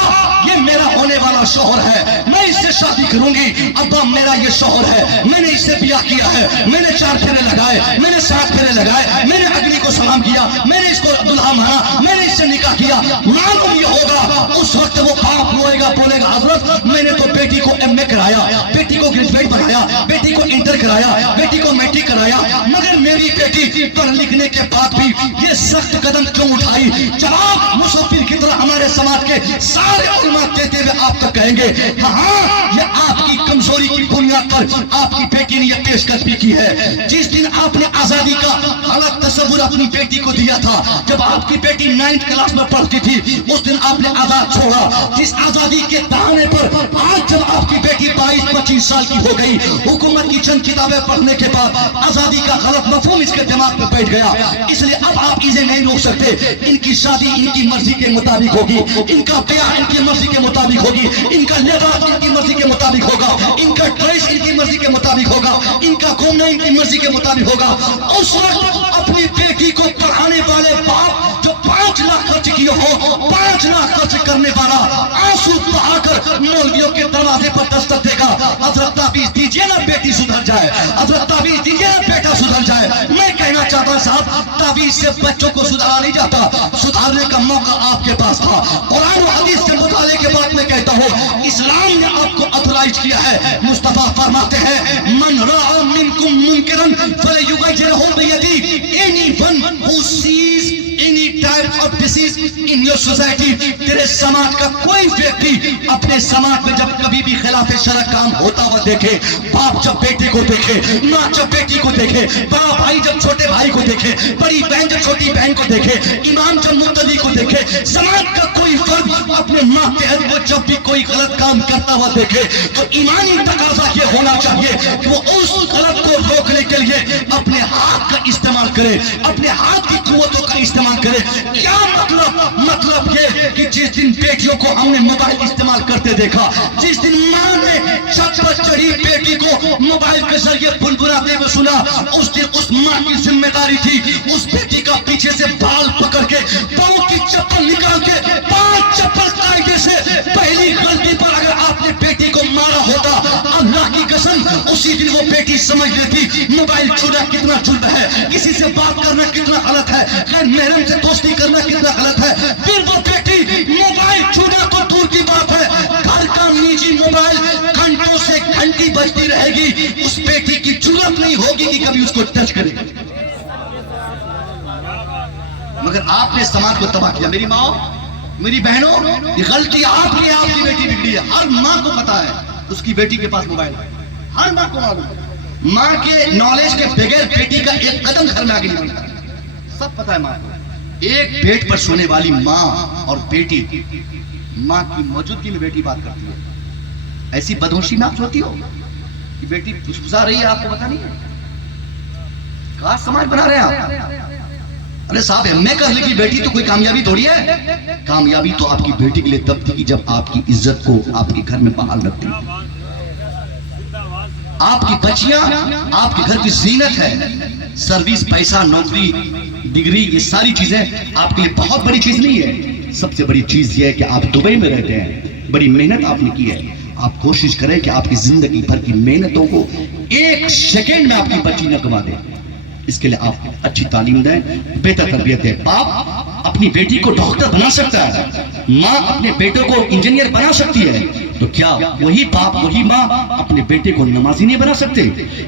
ये मेरा होने वाला शौहर है, मैं इससे शादी करूंगी, अब्बा मेरा ये शौहर है, मैंने इससे ब्याह किया है, मैंने 4 फेरे लगाए, मैंने 7 फेरे लगाए, मैंने अग्नि को सलाम किया, मैंने इसको दुल्हा माना, मैंने इससे निकाह किया। मालूम ये होगा उस वक्त वो बाप रोएगा, बोलेगा हजरत मैंने तो बेटी को MA कराया, बेटी को ग्रेजुएट बनाया, बेटी को इंटर कराया, बेटी को मैट्रिक कराया, मगर मेरी बेटी पढ़ लिखने के बाद भी ये सख्त कदम क्यों उठाई। जवाब मुसफिर की तरह हमारे समाज के सारे उलमा देते हुए आप तक कहेंगे, हाँ ये आपकी कमजोरी की बुनियाद पर आपकी बेटी ने यह पेशकश की है। जिस दिन आपने आजादी का गलत तस्वुर अपनी बेटी को दिया था, जब आपकी बेटी 9th क्लास में पढ़ती थी, उस दिन आपने आजाद छोड़ा। जिस आजादी के बहाने पर आज जब आपकी बेटी 22-25 साल की हो गई, हुकूमत की चंद किताबें पढ़ने के बाद आजादी का गलत मफहूम इसके दिमाग में बैठ गया, इसलिए अब आप इसे नहीं रोक सकते। इनकी शादी इनकी मर्जी के मुताबिक होगी, इनका ब्याह इनकी मर्जी के मुताबिक होगी, इनका लिबास इनकी मर्जी के मुताबिक होगा, इनका ड्रेस इनकी मर्जी के मुताबिक होगा, इनका घूमना इनकी मर्जी के मुताबिक होगा। उस वक्त अपनी बेटी को पढ़ाने वाले बाप जो 5 लाख खर्च किए हो, 5 लाख खर्च करने वाला आंसू बहाकर मौलवियों के दरवाजे पर दस्तक देगा, हजरत ताबीज दीजिए ना बेटी सुधर जाए, हजरत ताबीज दीजिए ना बेटा सुधर जाए। मैं कहना चाहता हूं साहब, ताबीज से बच्चों को सुधारा नहीं जाता, सुधारने का मौका आपके पास था। कुरान और हदीस के मुताले के बाद मैं कहता हूं, इस्लाम ने आपको ऑथराइज किया है। मुस्तफा फरमाते हैं, मन रआ मिनकुम मुनकरन फलयुगय्यिरहु बियदी, anyone who sees any type of disease in your society, तेरे समाज का कोई व्यक्ति अपने समाज में जब कभी भी खिलाफ शरअ काम होता हुआ देखे, बाप जब बेटे को देखे, माँ जब बेटी को देखे, बड़ा भाई जब छोटे भाई को देखे, बड़ी बहन जब छोटी बहन को देखे, इमाम जब मुक्तदी को देखे, समाज का कोई फर्द अपने मातहत को जब भी कोई गलत काम करता हुआ देखे, तो ईमानी तकाजा ये होना चाहिए कि वो उस गलत को रोकने के लिए अपने हाथ का इस्तेमाल करे, अपने हाथ की कुव्वतों का इस्तेमाल करे। क्या मतलब ये कि जिस दिन बेटियों को हमने मोबाइल इस्तेमाल करते देखा, जिस दिन मां ने छत पर चढ़ी बेटी को मोबाइल के जरिए बुनबुनाते हुए सुना, उस दिन उस मां की जिम्मेदारी थी उस बेटी का पीछे से बाल पकड़ के पांव की चप्पल निकाल के 5 चप्पल कायदे से, पहली गलती पर अगर आपने बेटी को मारा होता, अल्लाह की कसम उसी दिन वो बेटी समझ लेती मोबाइल छूना कितना जुल्म है, किसी से बात करना कितना गलत है, गैर महरम से दोस्ती करना कितना गलत है। फिर वो बेटी मोबाइल छूना तो दूर की बात है, घर का निजी मोबाइल घंटों से घंटी बजती रहेगी, उस बेटी की जुर्रत नहीं होगी कि कभी उसको टच करे। मगर आपने समाज को तबाह किया। मेरी माँ, मेरी बहनों, ये गलती आपकी है, आपकी बेटी बिगड़ी है। हर माँ को पता है उसकी बेटी के पास मोबाइल है, हर माँ को मालूम है। माँ के नॉलेज के बगैर बेटी का एक कदम घर में आगे नहीं बढ़ता, सब पता है माँ को। एक पेट पर सोने वाली माँ और बेटी, माँ की मौजूदगी में बेटी बात करती है। ऐसी बदहोशी में आप सोती हो कि बेटी फुसफुसा रही है, आपको पता नहीं है? कहाँ समाज बना रहे हैं आप? अरे साहब, एमए कर ली बेटी तो कोई कामयाबी थोड़ी है। कामयाबी तो आपकी बेटी के लिए तब थी कि जब आपकी इज्जत को आपके घर में बहाल रखती। आपकी बच्चियां आपके घर की जीनत है। सर्विस, पैसा, नौकरी, डिग्री, ये सारी चीजें आपके लिए बहुत बड़ी चीज नहीं है। सबसे बड़ी चीज ये है कि आप दुबई में रहते हैं, बड़ी मेहनत आपने की है। आप कोशिश करें कि आपकी जिंदगी भर की मेहनतों को एक सेकेंड में आपकी बच्ची न गवा दे। इसके लिए आप अच्छी तालीम दें, बेहतर तरबियत दें। बाप अपनी बेटी को डॉक्टर बना सकता है, माँ अपने बेटे को इंजीनियर बना सकती है, तो क्या वही बाप, वही माँ अपने बेटे को नमाजी नहीं बना सकते?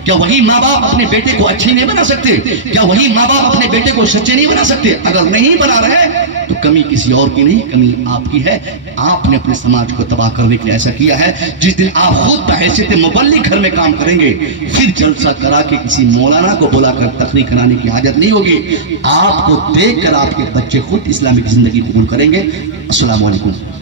क्या वही माँ बाप अपने बेटे को अच्छे नहीं बना सकते? क्या वही माँ बाप अपने बेटे को सच्चे नहीं बना सकते? अगर नहीं बना रहे तो कमी किसी और की नहीं, कमी आपकी है। आपने अपने समाज को तबाह करने के लिए ऐसा किया है। जिस दिन आप खुद बहैसियत मुबल्लिग घर में काम करेंगे, फिर जलसा करा के किसी मौलाना को बुलाकर तकरीर कराने की आदत नहीं होगी। आपको देखकर आपके बच्चे खुद इस्लामिक जिंदगी कबूल करेंगे। अस्सलाम वालेकुम।